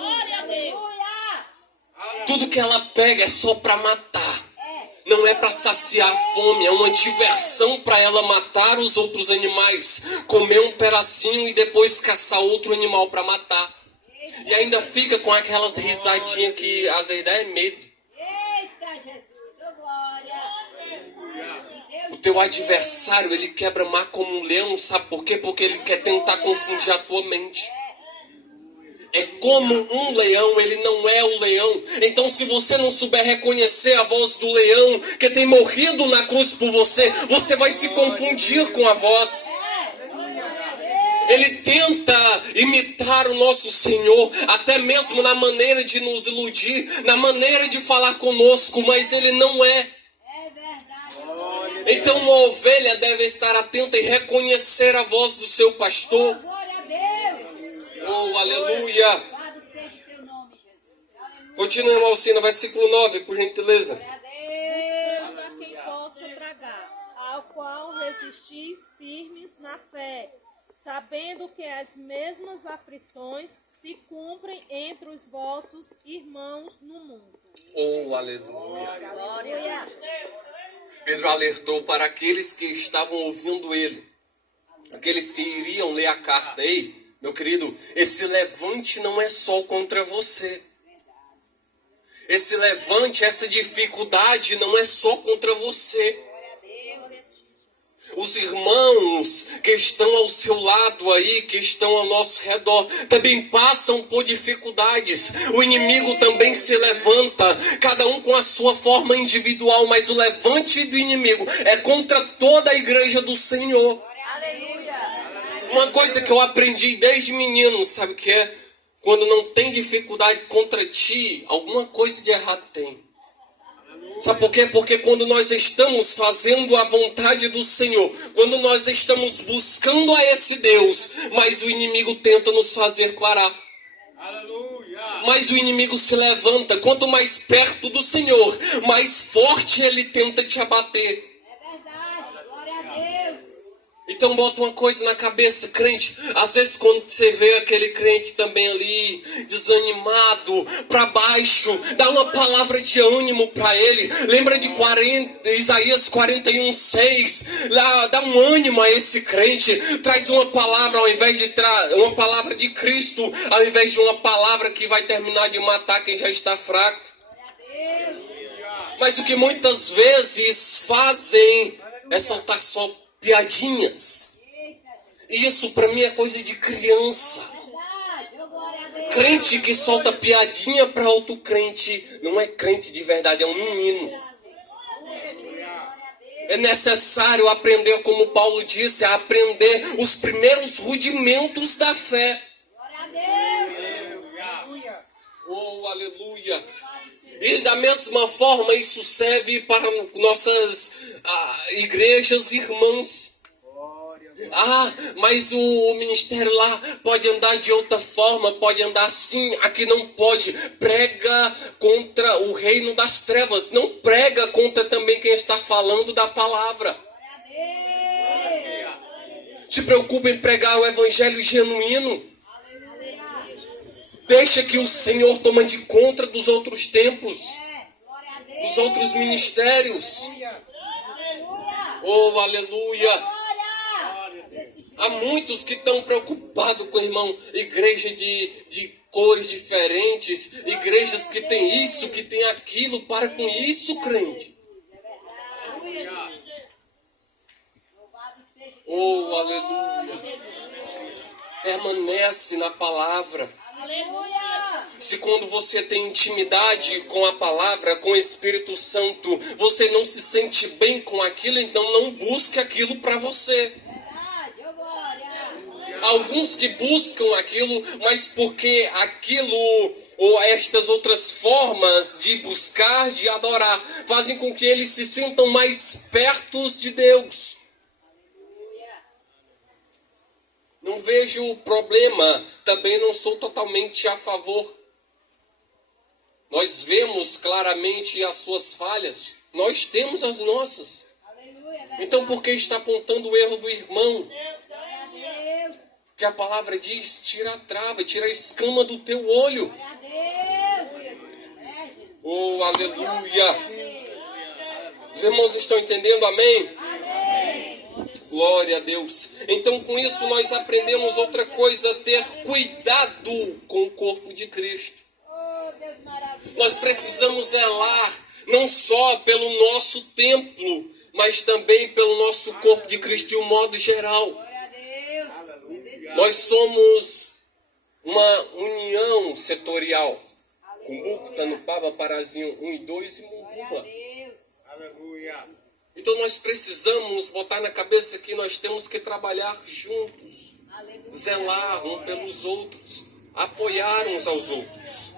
Tudo que ela pega é só para matar. Não é para saciar a fome, é uma diversão para ela matar os outros animais, comer um pedacinho e depois caçar outro animal para matar. E ainda fica com aquelas risadinhas que às vezes dá medo. Eita, Jesus, ô glória. O teu adversário, ele quebra mar como um leão, sabe por quê? Porque ele quer tentar confundir a tua mente. É como um leão, ele não é o leão. Então, se você não souber reconhecer a voz do leão que tem morrido na cruz por você, você vai se confundir com a voz. Ele tenta imitar o nosso Senhor, até mesmo na maneira de nos iludir, na maneira de falar conosco, mas ele não é. Então, uma ovelha deve estar atenta e reconhecer a voz do seu pastor. Oh, aleluia! Continue, irmão Alcina, versículo 9, por gentileza. Buscando a quem possa tragar, ao qual resistir firmes na fé, sabendo que as mesmas aflições se cumprem entre os vossos irmãos no mundo. Oh, aleluia! Glória. Pedro alertou para aqueles que estavam ouvindo ele, aqueles que iriam ler a carta. Ei, meu querido, esse levante não é só contra você. Esse levante, essa dificuldade não é só contra você. Os irmãos que estão ao seu lado aí, que estão ao nosso redor, também passam por dificuldades. O inimigo também se levanta, cada um com a sua forma individual, mas o levante do inimigo é contra toda a igreja do Senhor. Uma coisa que eu aprendi desde menino, sabe o que é? Quando não tem dificuldade contra ti, alguma coisa de errado tem. Sabe por quê? Porque quando nós estamos fazendo a vontade do Senhor, quando nós estamos buscando a esse Deus, mas o inimigo tenta nos fazer parar. Mas o inimigo se levanta. Quanto mais perto do Senhor, mais forte ele tenta te abater. Então bota uma coisa na cabeça, crente. Às vezes quando você vê aquele crente também ali, desanimado, para baixo, dá uma palavra de ânimo para ele. Lembra de Isaías 41:6. Lá, dá um ânimo a esse crente. Traz uma palavra ao invés de uma palavra de Cristo, ao invés de uma palavra que vai terminar de matar quem já está fraco. Mas o que muitas vezes fazem é soltar só piadinhas. Isso para mim é coisa de criança. Crente que solta piadinha para outro crente não é crente de verdade, é um menino. É necessário aprender, como Paulo disse, a aprender os primeiros rudimentos da fé. Oh, aleluia! E da mesma forma isso serve para nossas igrejas irmãs. Mas o ministério lá pode andar de outra forma, pode andar assim, aqui não pode. Prega contra o reino das trevas, não prega contra também quem está falando da palavra. Se preocupe em pregar o evangelho genuíno. Deixa que o Senhor tome de conta dos outros templos, dos outros ministérios. Oh, aleluia! Há muitos que estão preocupados com, irmão, igreja de cores diferentes, igrejas que tem isso, que tem aquilo. Para com isso, crente. Oh, aleluia! Permanece na palavra. Se quando você tem intimidade com a palavra, com o Espírito Santo, você não se sente bem com aquilo, então não busque aquilo para você. Alguns que buscam aquilo, mas porque aquilo ou estas outras formas de buscar, de adorar, fazem com que eles se sintam mais perto de Deus. Não vejo problema, também não sou totalmente a favor. Nós vemos claramente as suas falhas, nós temos as nossas. Então por que está apontando o erro do irmão? Que a palavra diz, tira a trava, tira a escama do teu olho. Oh, aleluia! Os irmãos estão entendendo, amém? Glória a Deus. Então, com isso, nós aprendemos outra coisa: ter cuidado com o corpo de Cristo. Nós precisamos zelar não só pelo nosso templo, mas também pelo nosso corpo de Cristo de um modo geral. Nós somos uma união setorial. Cumbuco, Tanupava, Parazinho 1 e 2 e Mumbuba. Então nós precisamos botar na cabeça que nós temos que trabalhar juntos, zelar uns pelos outros, apoiar uns aos outros.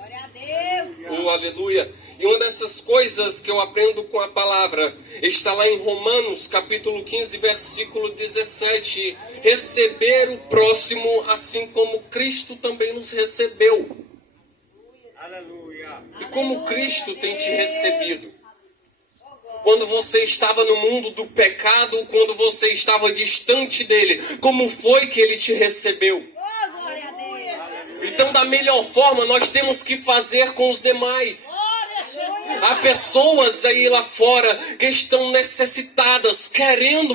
Oh, aleluia. E uma dessas coisas que eu aprendo com a palavra está lá em Romanos, capítulo 15, versículo 17. Receber o próximo assim como Cristo também nos recebeu. Aleluia. E como Cristo tem te recebido? Quando você estava no mundo do pecado, quando você estava distante dele, como foi que ele te recebeu? Então, da melhor forma, nós temos que fazer com os demais. Há pessoas aí lá fora que estão necessitadas, querendo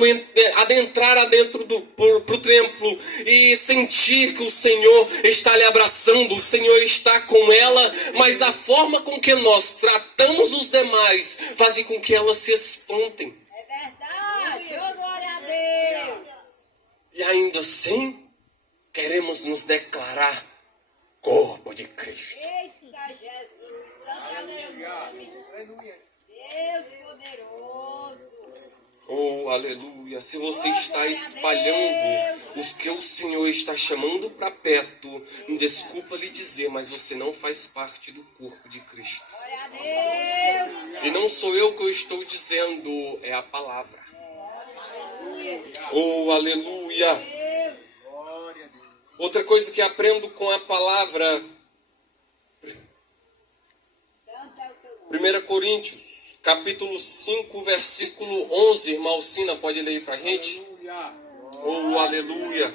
adentrar adentro pro templo e sentir que o Senhor está lhe abraçando, o Senhor está com ela, mas a forma com que nós tratamos os demais faz com que elas se espantem. É verdade. Oh, glória a Deus. E ainda assim, queremos nos declarar corpo de Cristo. Eita Jesus. Aleluia. Deus poderoso. Oh, aleluia. Se você está espalhando os que o Senhor está chamando para perto, me desculpa lhe dizer, mas você não faz parte do corpo de Cristo. Glória a Deus. E não sou eu que eu estou dizendo, é a palavra. Oh, aleluia. Outra coisa que aprendo com a palavra, 1 Coríntios, capítulo 5, versículo 11. Irmã Alcina, pode ler aí pra gente? Oh, aleluia.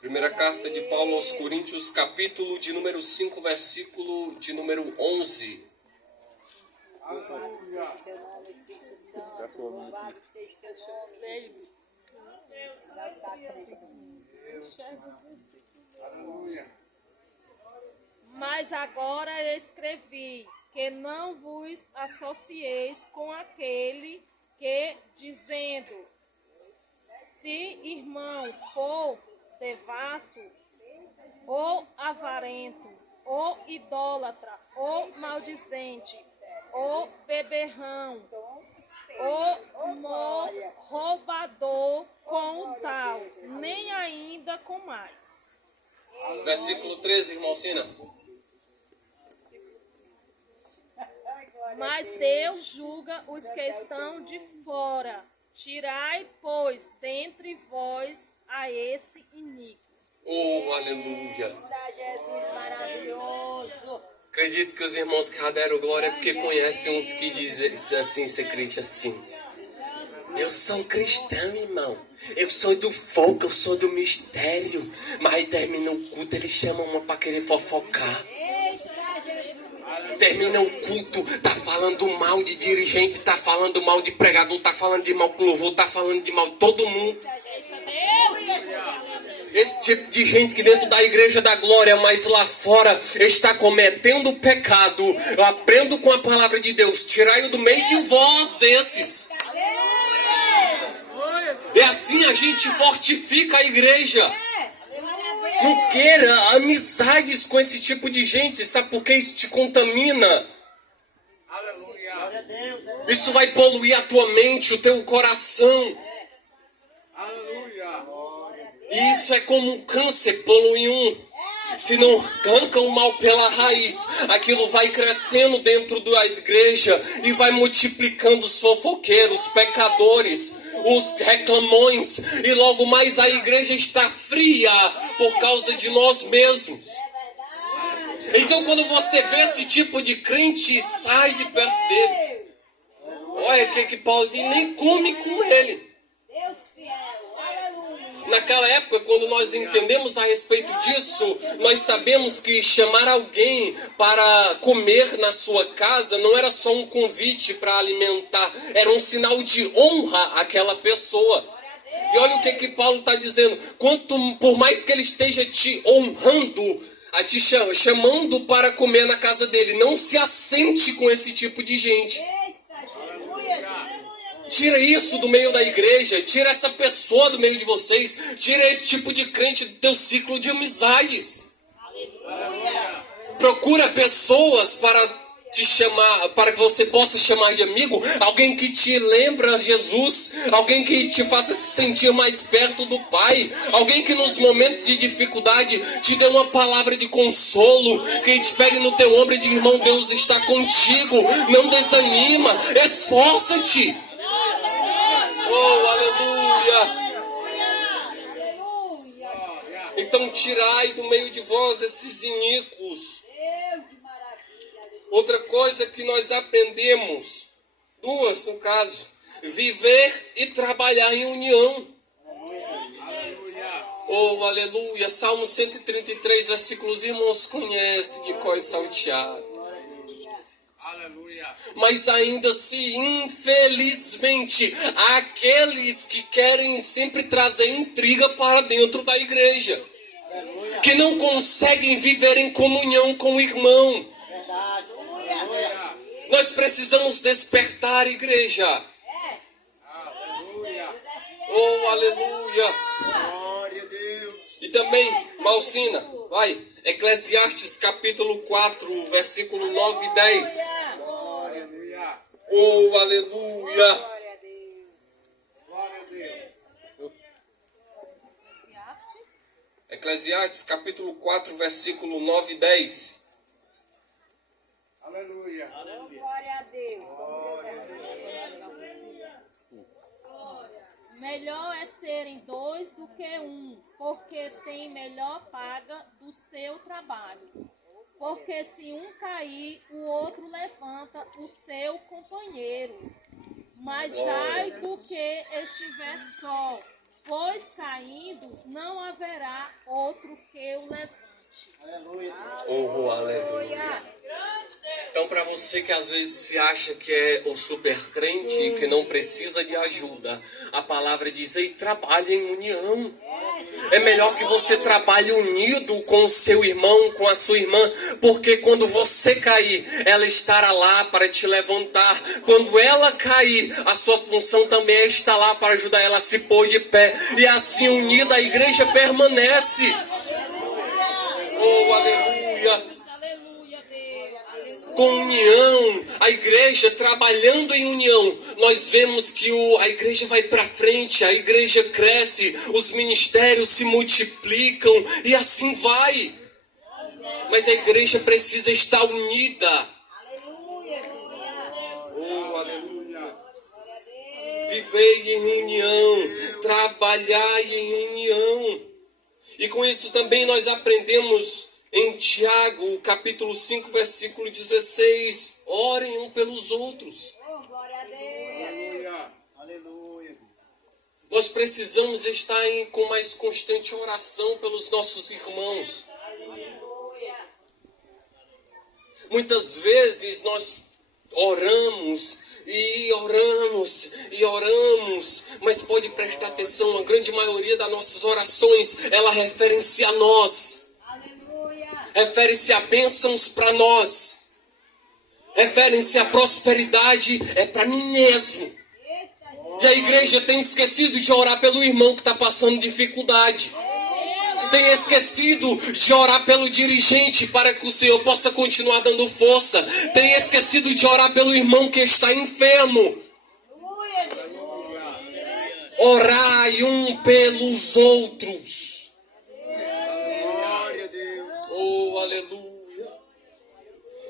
Primeira carta de Paulo aos Coríntios, capítulo de número 5, versículo de número 11. Mas agora escrevi que não vos associeis com aquele que, dizendo, se irmão for devasso, ou avarento, ou idólatra, ou maldizente, ou beberrão, ou roubador com o tal, nem ainda com mais. Versículo 13, irmã Alcina. Mas Deus julga os que estão de fora. Tirai, pois, dentre vós a esse iníquo. Oh, aleluia. Jesus maravilhoso. Acredito que os irmãos que já deram glória é porque conhecem uns que dizem assim, ser crente assim. Eu sou um cristão, irmão. Eu sou do fogo, eu sou do mistério. Mas aí termina o culto, eles chamam uma para querer fofocar. Termina o culto, tá falando mal de dirigente, tá falando mal de pregador, tá falando de mal de louvor, tá falando de mal de todo mundo. Esse tipo de gente que dentro da igreja da glória, mas lá fora está cometendo pecado. Eu aprendo com a palavra de Deus. Tirai-o do meio de vós esses. E assim a gente fortifica a igreja. Não queira amizades com esse tipo de gente. Sabe por que isso te contamina? Isso vai poluir a tua mente, o teu coração. E isso é como um câncer, polui um. Se não arranca o mal pela raiz, aquilo vai crescendo dentro da igreja e vai multiplicando os fofoqueiros, os pecadores, os reclamões. E logo mais a igreja está fria por causa de nós mesmos. Então quando você vê esse tipo de crente, sai de perto dele. Olha que Paulo diz, nem come com ele. Naquela época, quando nós entendemos a respeito disso, nós sabemos que chamar alguém para comer na sua casa não era só um convite para alimentar, era um sinal de honra àquela pessoa. E olha o que Paulo está dizendo: por mais que ele esteja te honrando, te chamando para comer na casa dele, não se assente com esse tipo de gente. Tira isso do meio da igreja, tira essa pessoa do meio de vocês, tira esse tipo de crente do teu ciclo de amizades. Procura pessoas para te chamar, para que você possa chamar de amigo, alguém que te lembra Jesus, alguém que te faça se sentir mais perto do Pai, alguém que nos momentos de dificuldade te dê uma palavra de consolo, que te pegue no teu ombro e diga: irmão, Deus está contigo, não desanima, esforça-te. Oh, aleluia! Então tirai do meio de vós esses iníquos. Outra coisa que nós aprendemos, duas no caso: viver e trabalhar em união. Oh, aleluia! Salmo 133, versículos, irmãos, conhece de cor salteado. Mas ainda assim, infelizmente, há aqueles que querem sempre trazer intriga para dentro da igreja, que não conseguem viver em comunhão com o irmão. Nós precisamos despertar, igreja. Oh, aleluia. E também, Malcina, vai, Eclesiastes capítulo 4, versículo 9 e 10. Oh, aleluia. Eclesiastes capítulo 4, versículo 9 e 10. Aleluia. Glória a Deus. Melhor é serem dois do que um, porque tem melhor paga do seu trabalho. Porque se um cair, o outro levanta o seu companheiro. Mas ai do que estiver só, pois caindo não haverá outro que o levante. Oh, aleluia. Então, para você que às vezes se acha que é o super crente, que não precisa de ajuda, a palavra diz: ei, trabalhe em união. É melhor que você trabalhe unido com o seu irmão, com a sua irmã, porque quando você cair, ela estará lá para te levantar. Quando ela cair, a sua função também é estar lá para ajudar ela a se pôr de pé. E assim unida a igreja permanece. Oh, aleluia. Com união, a igreja trabalhando em união, nós vemos que a igreja vai para frente, a igreja cresce, os ministérios se multiplicam e assim vai. Mas a igreja precisa estar unida. Oh, aleluia. Viver em união, trabalhar em união. E com isso também nós aprendemos em Tiago, capítulo 5, versículo 16, orem um pelos outros. Aleluia. Nós precisamos estar com mais constante oração pelos nossos irmãos. Muitas vezes nós oramos e oramos e oramos, mas pode prestar atenção, a grande maioria das nossas orações, ela refere-se a nós. Refere-se a bênçãos para nós. Refere-se a prosperidade, é para mim mesmo. E a igreja tem esquecido de orar pelo irmão que está passando dificuldade. Tem esquecido de orar pelo dirigente para que o Senhor possa continuar dando força. Tem esquecido de orar pelo irmão que está enfermo. Orai um pelos outros. Oh, aleluia.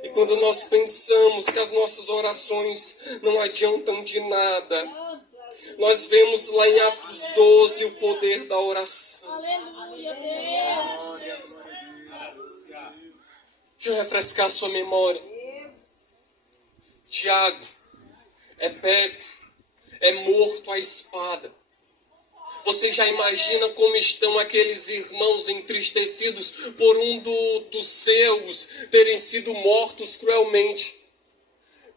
E quando nós pensamos que as nossas orações não adiantam de nada, nós vemos lá em Atos 12 o poder da oração. Aleluia, Deus. Deixa eu refrescar a sua memória. Tiago é pego, é morto à espada. Você já imagina como estão aqueles irmãos entristecidos por um dos seus terem sido mortos cruelmente.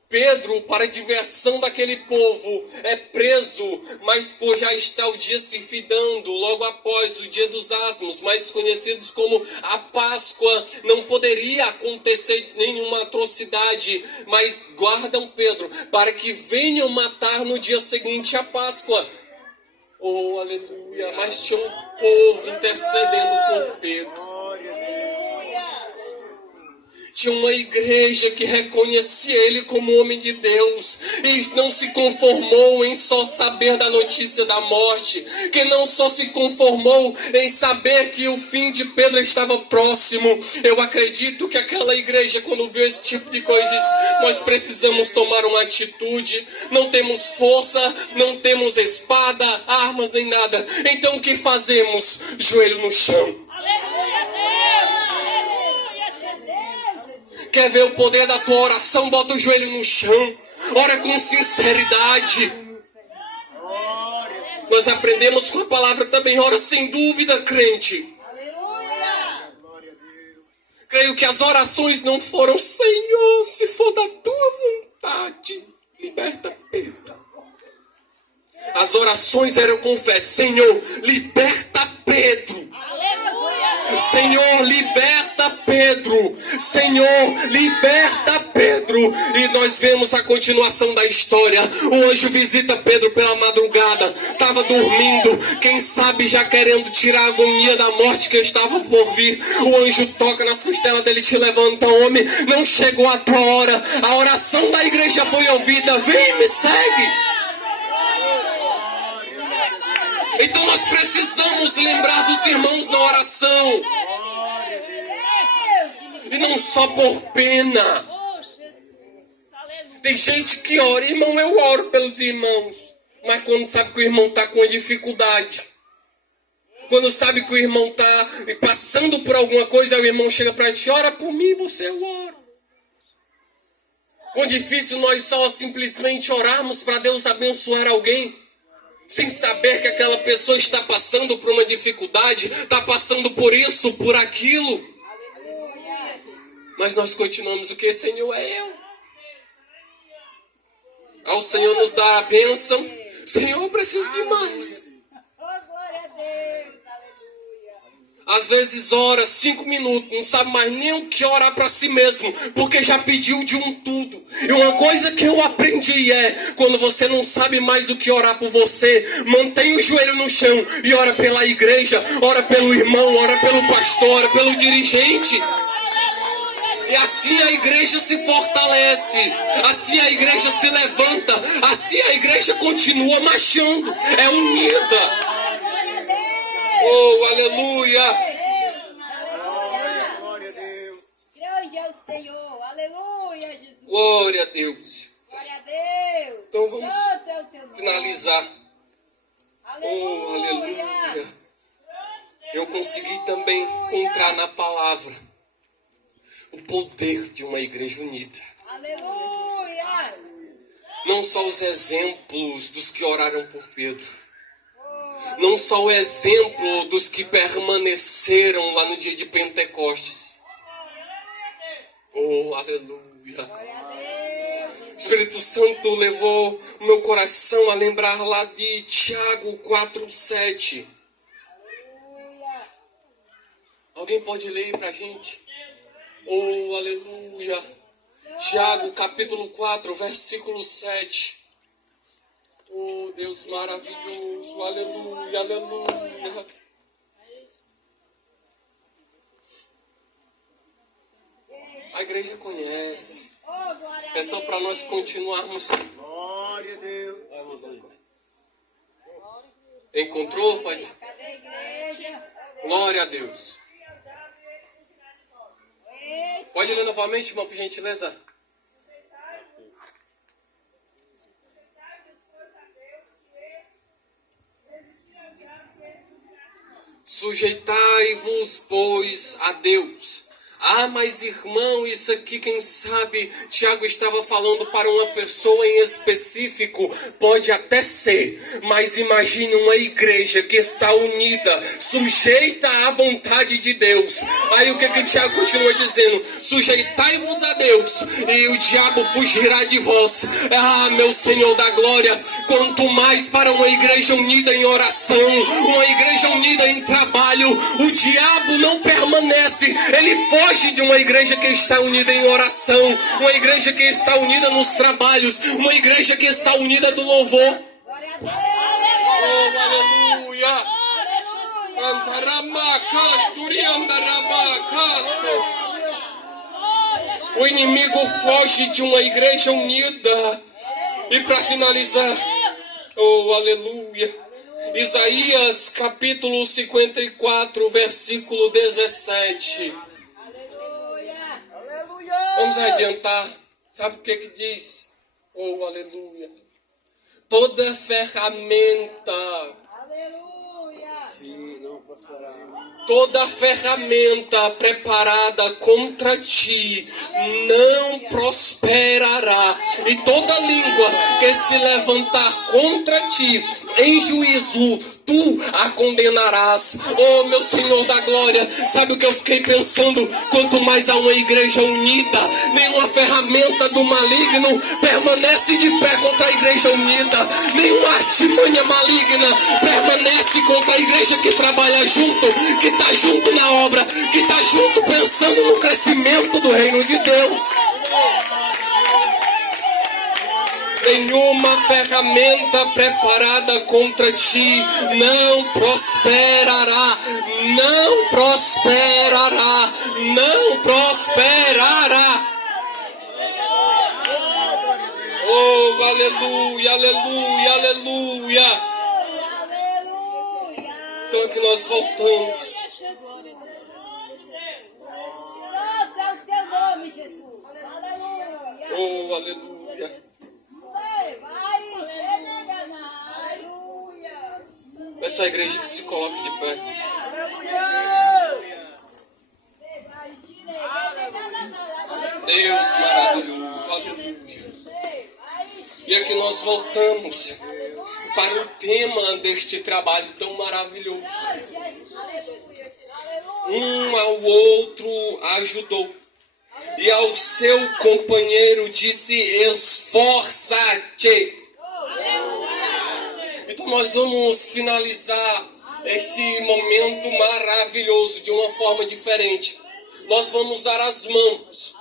Pedro, para a diversão daquele povo, é preso, mas por já está o dia se findando, logo após o dia dos asmos, mais conhecidos como a Páscoa. Não poderia acontecer nenhuma atrocidade, mas guardam Pedro para que venham matar no dia seguinte a Páscoa. Oh, aleluia! Mas tinha um povo intercedendo por Pedro. Tinha uma igreja que reconhecia ele como homem de Deus. E não se conformou em só saber da notícia da morte. Que não só se conformou em saber que o fim de Pedro estava próximo. Eu acredito que aquela igreja, quando viu esse tipo de coisa, disse: nós precisamos tomar uma atitude. Não temos força, não temos espada, armas nem nada. Então o que fazemos? Joelho no chão. Aleluia, Deus! Aleluia, Jesus! Quer ver o poder da tua oração? Bota o joelho no chão. Ora com sinceridade. Nós aprendemos com a palavra também. Ora sem dúvida, crente. Creio que as orações não foram: Senhor, se for da tua vontade, liberta Pedro. As orações eram com fé: Senhor, liberta Pedro. Senhor, liberta Pedro. Senhor, liberta Pedro. E nós vemos a continuação da história. O anjo visita Pedro pela madrugada. Estava dormindo, quem sabe já querendo tirar a agonia da morte que estava por vir. O anjo toca nas costelas dele: te levanta, homem, não chegou a tua hora. A oração da igreja foi ouvida. Vem, me segue. Então nós precisamos lembrar dos irmãos na oração. E não só por pena. Tem gente que ora: irmão, eu oro pelos irmãos. Mas quando sabe que o irmão está com uma dificuldade, quando sabe que o irmão está passando por alguma coisa, o irmão chega para ti: ora por mim, você eu oro. Quão difícil nós só simplesmente orarmos para Deus abençoar alguém, sem saber que aquela pessoa está passando por uma dificuldade, está passando por isso, por aquilo. Mas nós continuamos o que? Senhor, é eu. Ao Senhor nos dar a bênção: Senhor, eu preciso de mais. Às vezes ora 5 minutos, não sabe mais nem o que orar para si mesmo, porque já pediu de um tudo. E uma coisa que eu aprendi é: quando você não sabe mais o que orar por você, mantenha o joelho no chão e ora pela igreja, ora pelo irmão, ora pelo pastor, ora pelo dirigente. E assim a igreja se fortalece, assim a igreja se levanta, assim a igreja continua marchando, é unida. Oh, aleluia! Glória a Deus. Grande é o Senhor. Aleluia, Jesus. Glória a Deus. Glória a Deus. Então vamos Santo é o teu nome. finalizar. Aleluia. Oh, aleluia! Eu consegui também encontrar na palavra o poder de uma igreja unida. Aleluia. Não só os exemplos dos que oraram por Pedro. Não só o exemplo dos que permaneceram lá no dia de Pentecostes. Oh, aleluia. O Espírito Santo levou o meu coração a lembrar lá de Tiago 4:7. Alguém pode ler pra gente? Oh, aleluia. Tiago capítulo 4, versículo 7. Oh, Deus maravilhoso, aleluia, aleluia. A igreja conhece. É só para nós continuarmos. Glória a Deus. Encontrou, Pai? Glória a Deus. Pode ler novamente, irmão, por gentileza. Sujeitai-vos, pois, a Deus. Ah, mas irmão, isso aqui, quem sabe, Tiago estava falando para uma pessoa em específico. Pode até ser, mas imagine uma igreja que está unida, sujeita à vontade de Deus. Aí o que Tiago continua dizendo? Sujeitai-vos a Deus e o diabo fugirá de vós. Ah, meu Senhor da glória, quanto mais para uma igreja unida em oração, uma igreja unida em trabalho, o diabo não permanece, ele foge de uma igreja que está unida em oração, uma igreja que está unida nos trabalhos, uma igreja que está unida do louvor. Oh, aleluia! O inimigo foge de uma igreja unida. E para finalizar, oh, aleluia, Isaías capítulo 54, versículo 17. Vamos adiantar. Sabe o que diz? Oh, aleluia. Toda ferramenta, toda ferramenta preparada contra ti não prosperará. E toda língua que se levantar contra ti em juízo, tu a condenarás. Oh, meu Senhor da glória, sabe o que eu fiquei pensando? Quanto mais há uma igreja unida, nenhuma ferramenta do maligno permanece de pé contra a igreja unida. Nenhuma artimanha maligna permanece contra a igreja que trabalha junto, que está junto na obra, que está junto pensando no crescimento do reino de Deus. Nenhuma ferramenta preparada contra ti não prosperará, não prosperará, não prosperará. Oh, aleluia, aleluia, aleluia. Então aqui nós voltamos. Oh, aleluia. É só a igreja que se coloca de pé. Deus maravilhoso, aleluia. E aqui nós voltamos para o tema deste trabalho tão maravilhoso. Um ao outro ajudou, e ao seu companheiro disse: esforça-te. Então nós vamos finalizar este momento maravilhoso de uma forma diferente. Nós vamos dar as mãos.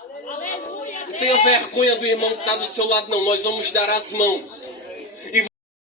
Não tenha vergonha do irmão que está do seu lado, não. Nós vamos dar as mãos.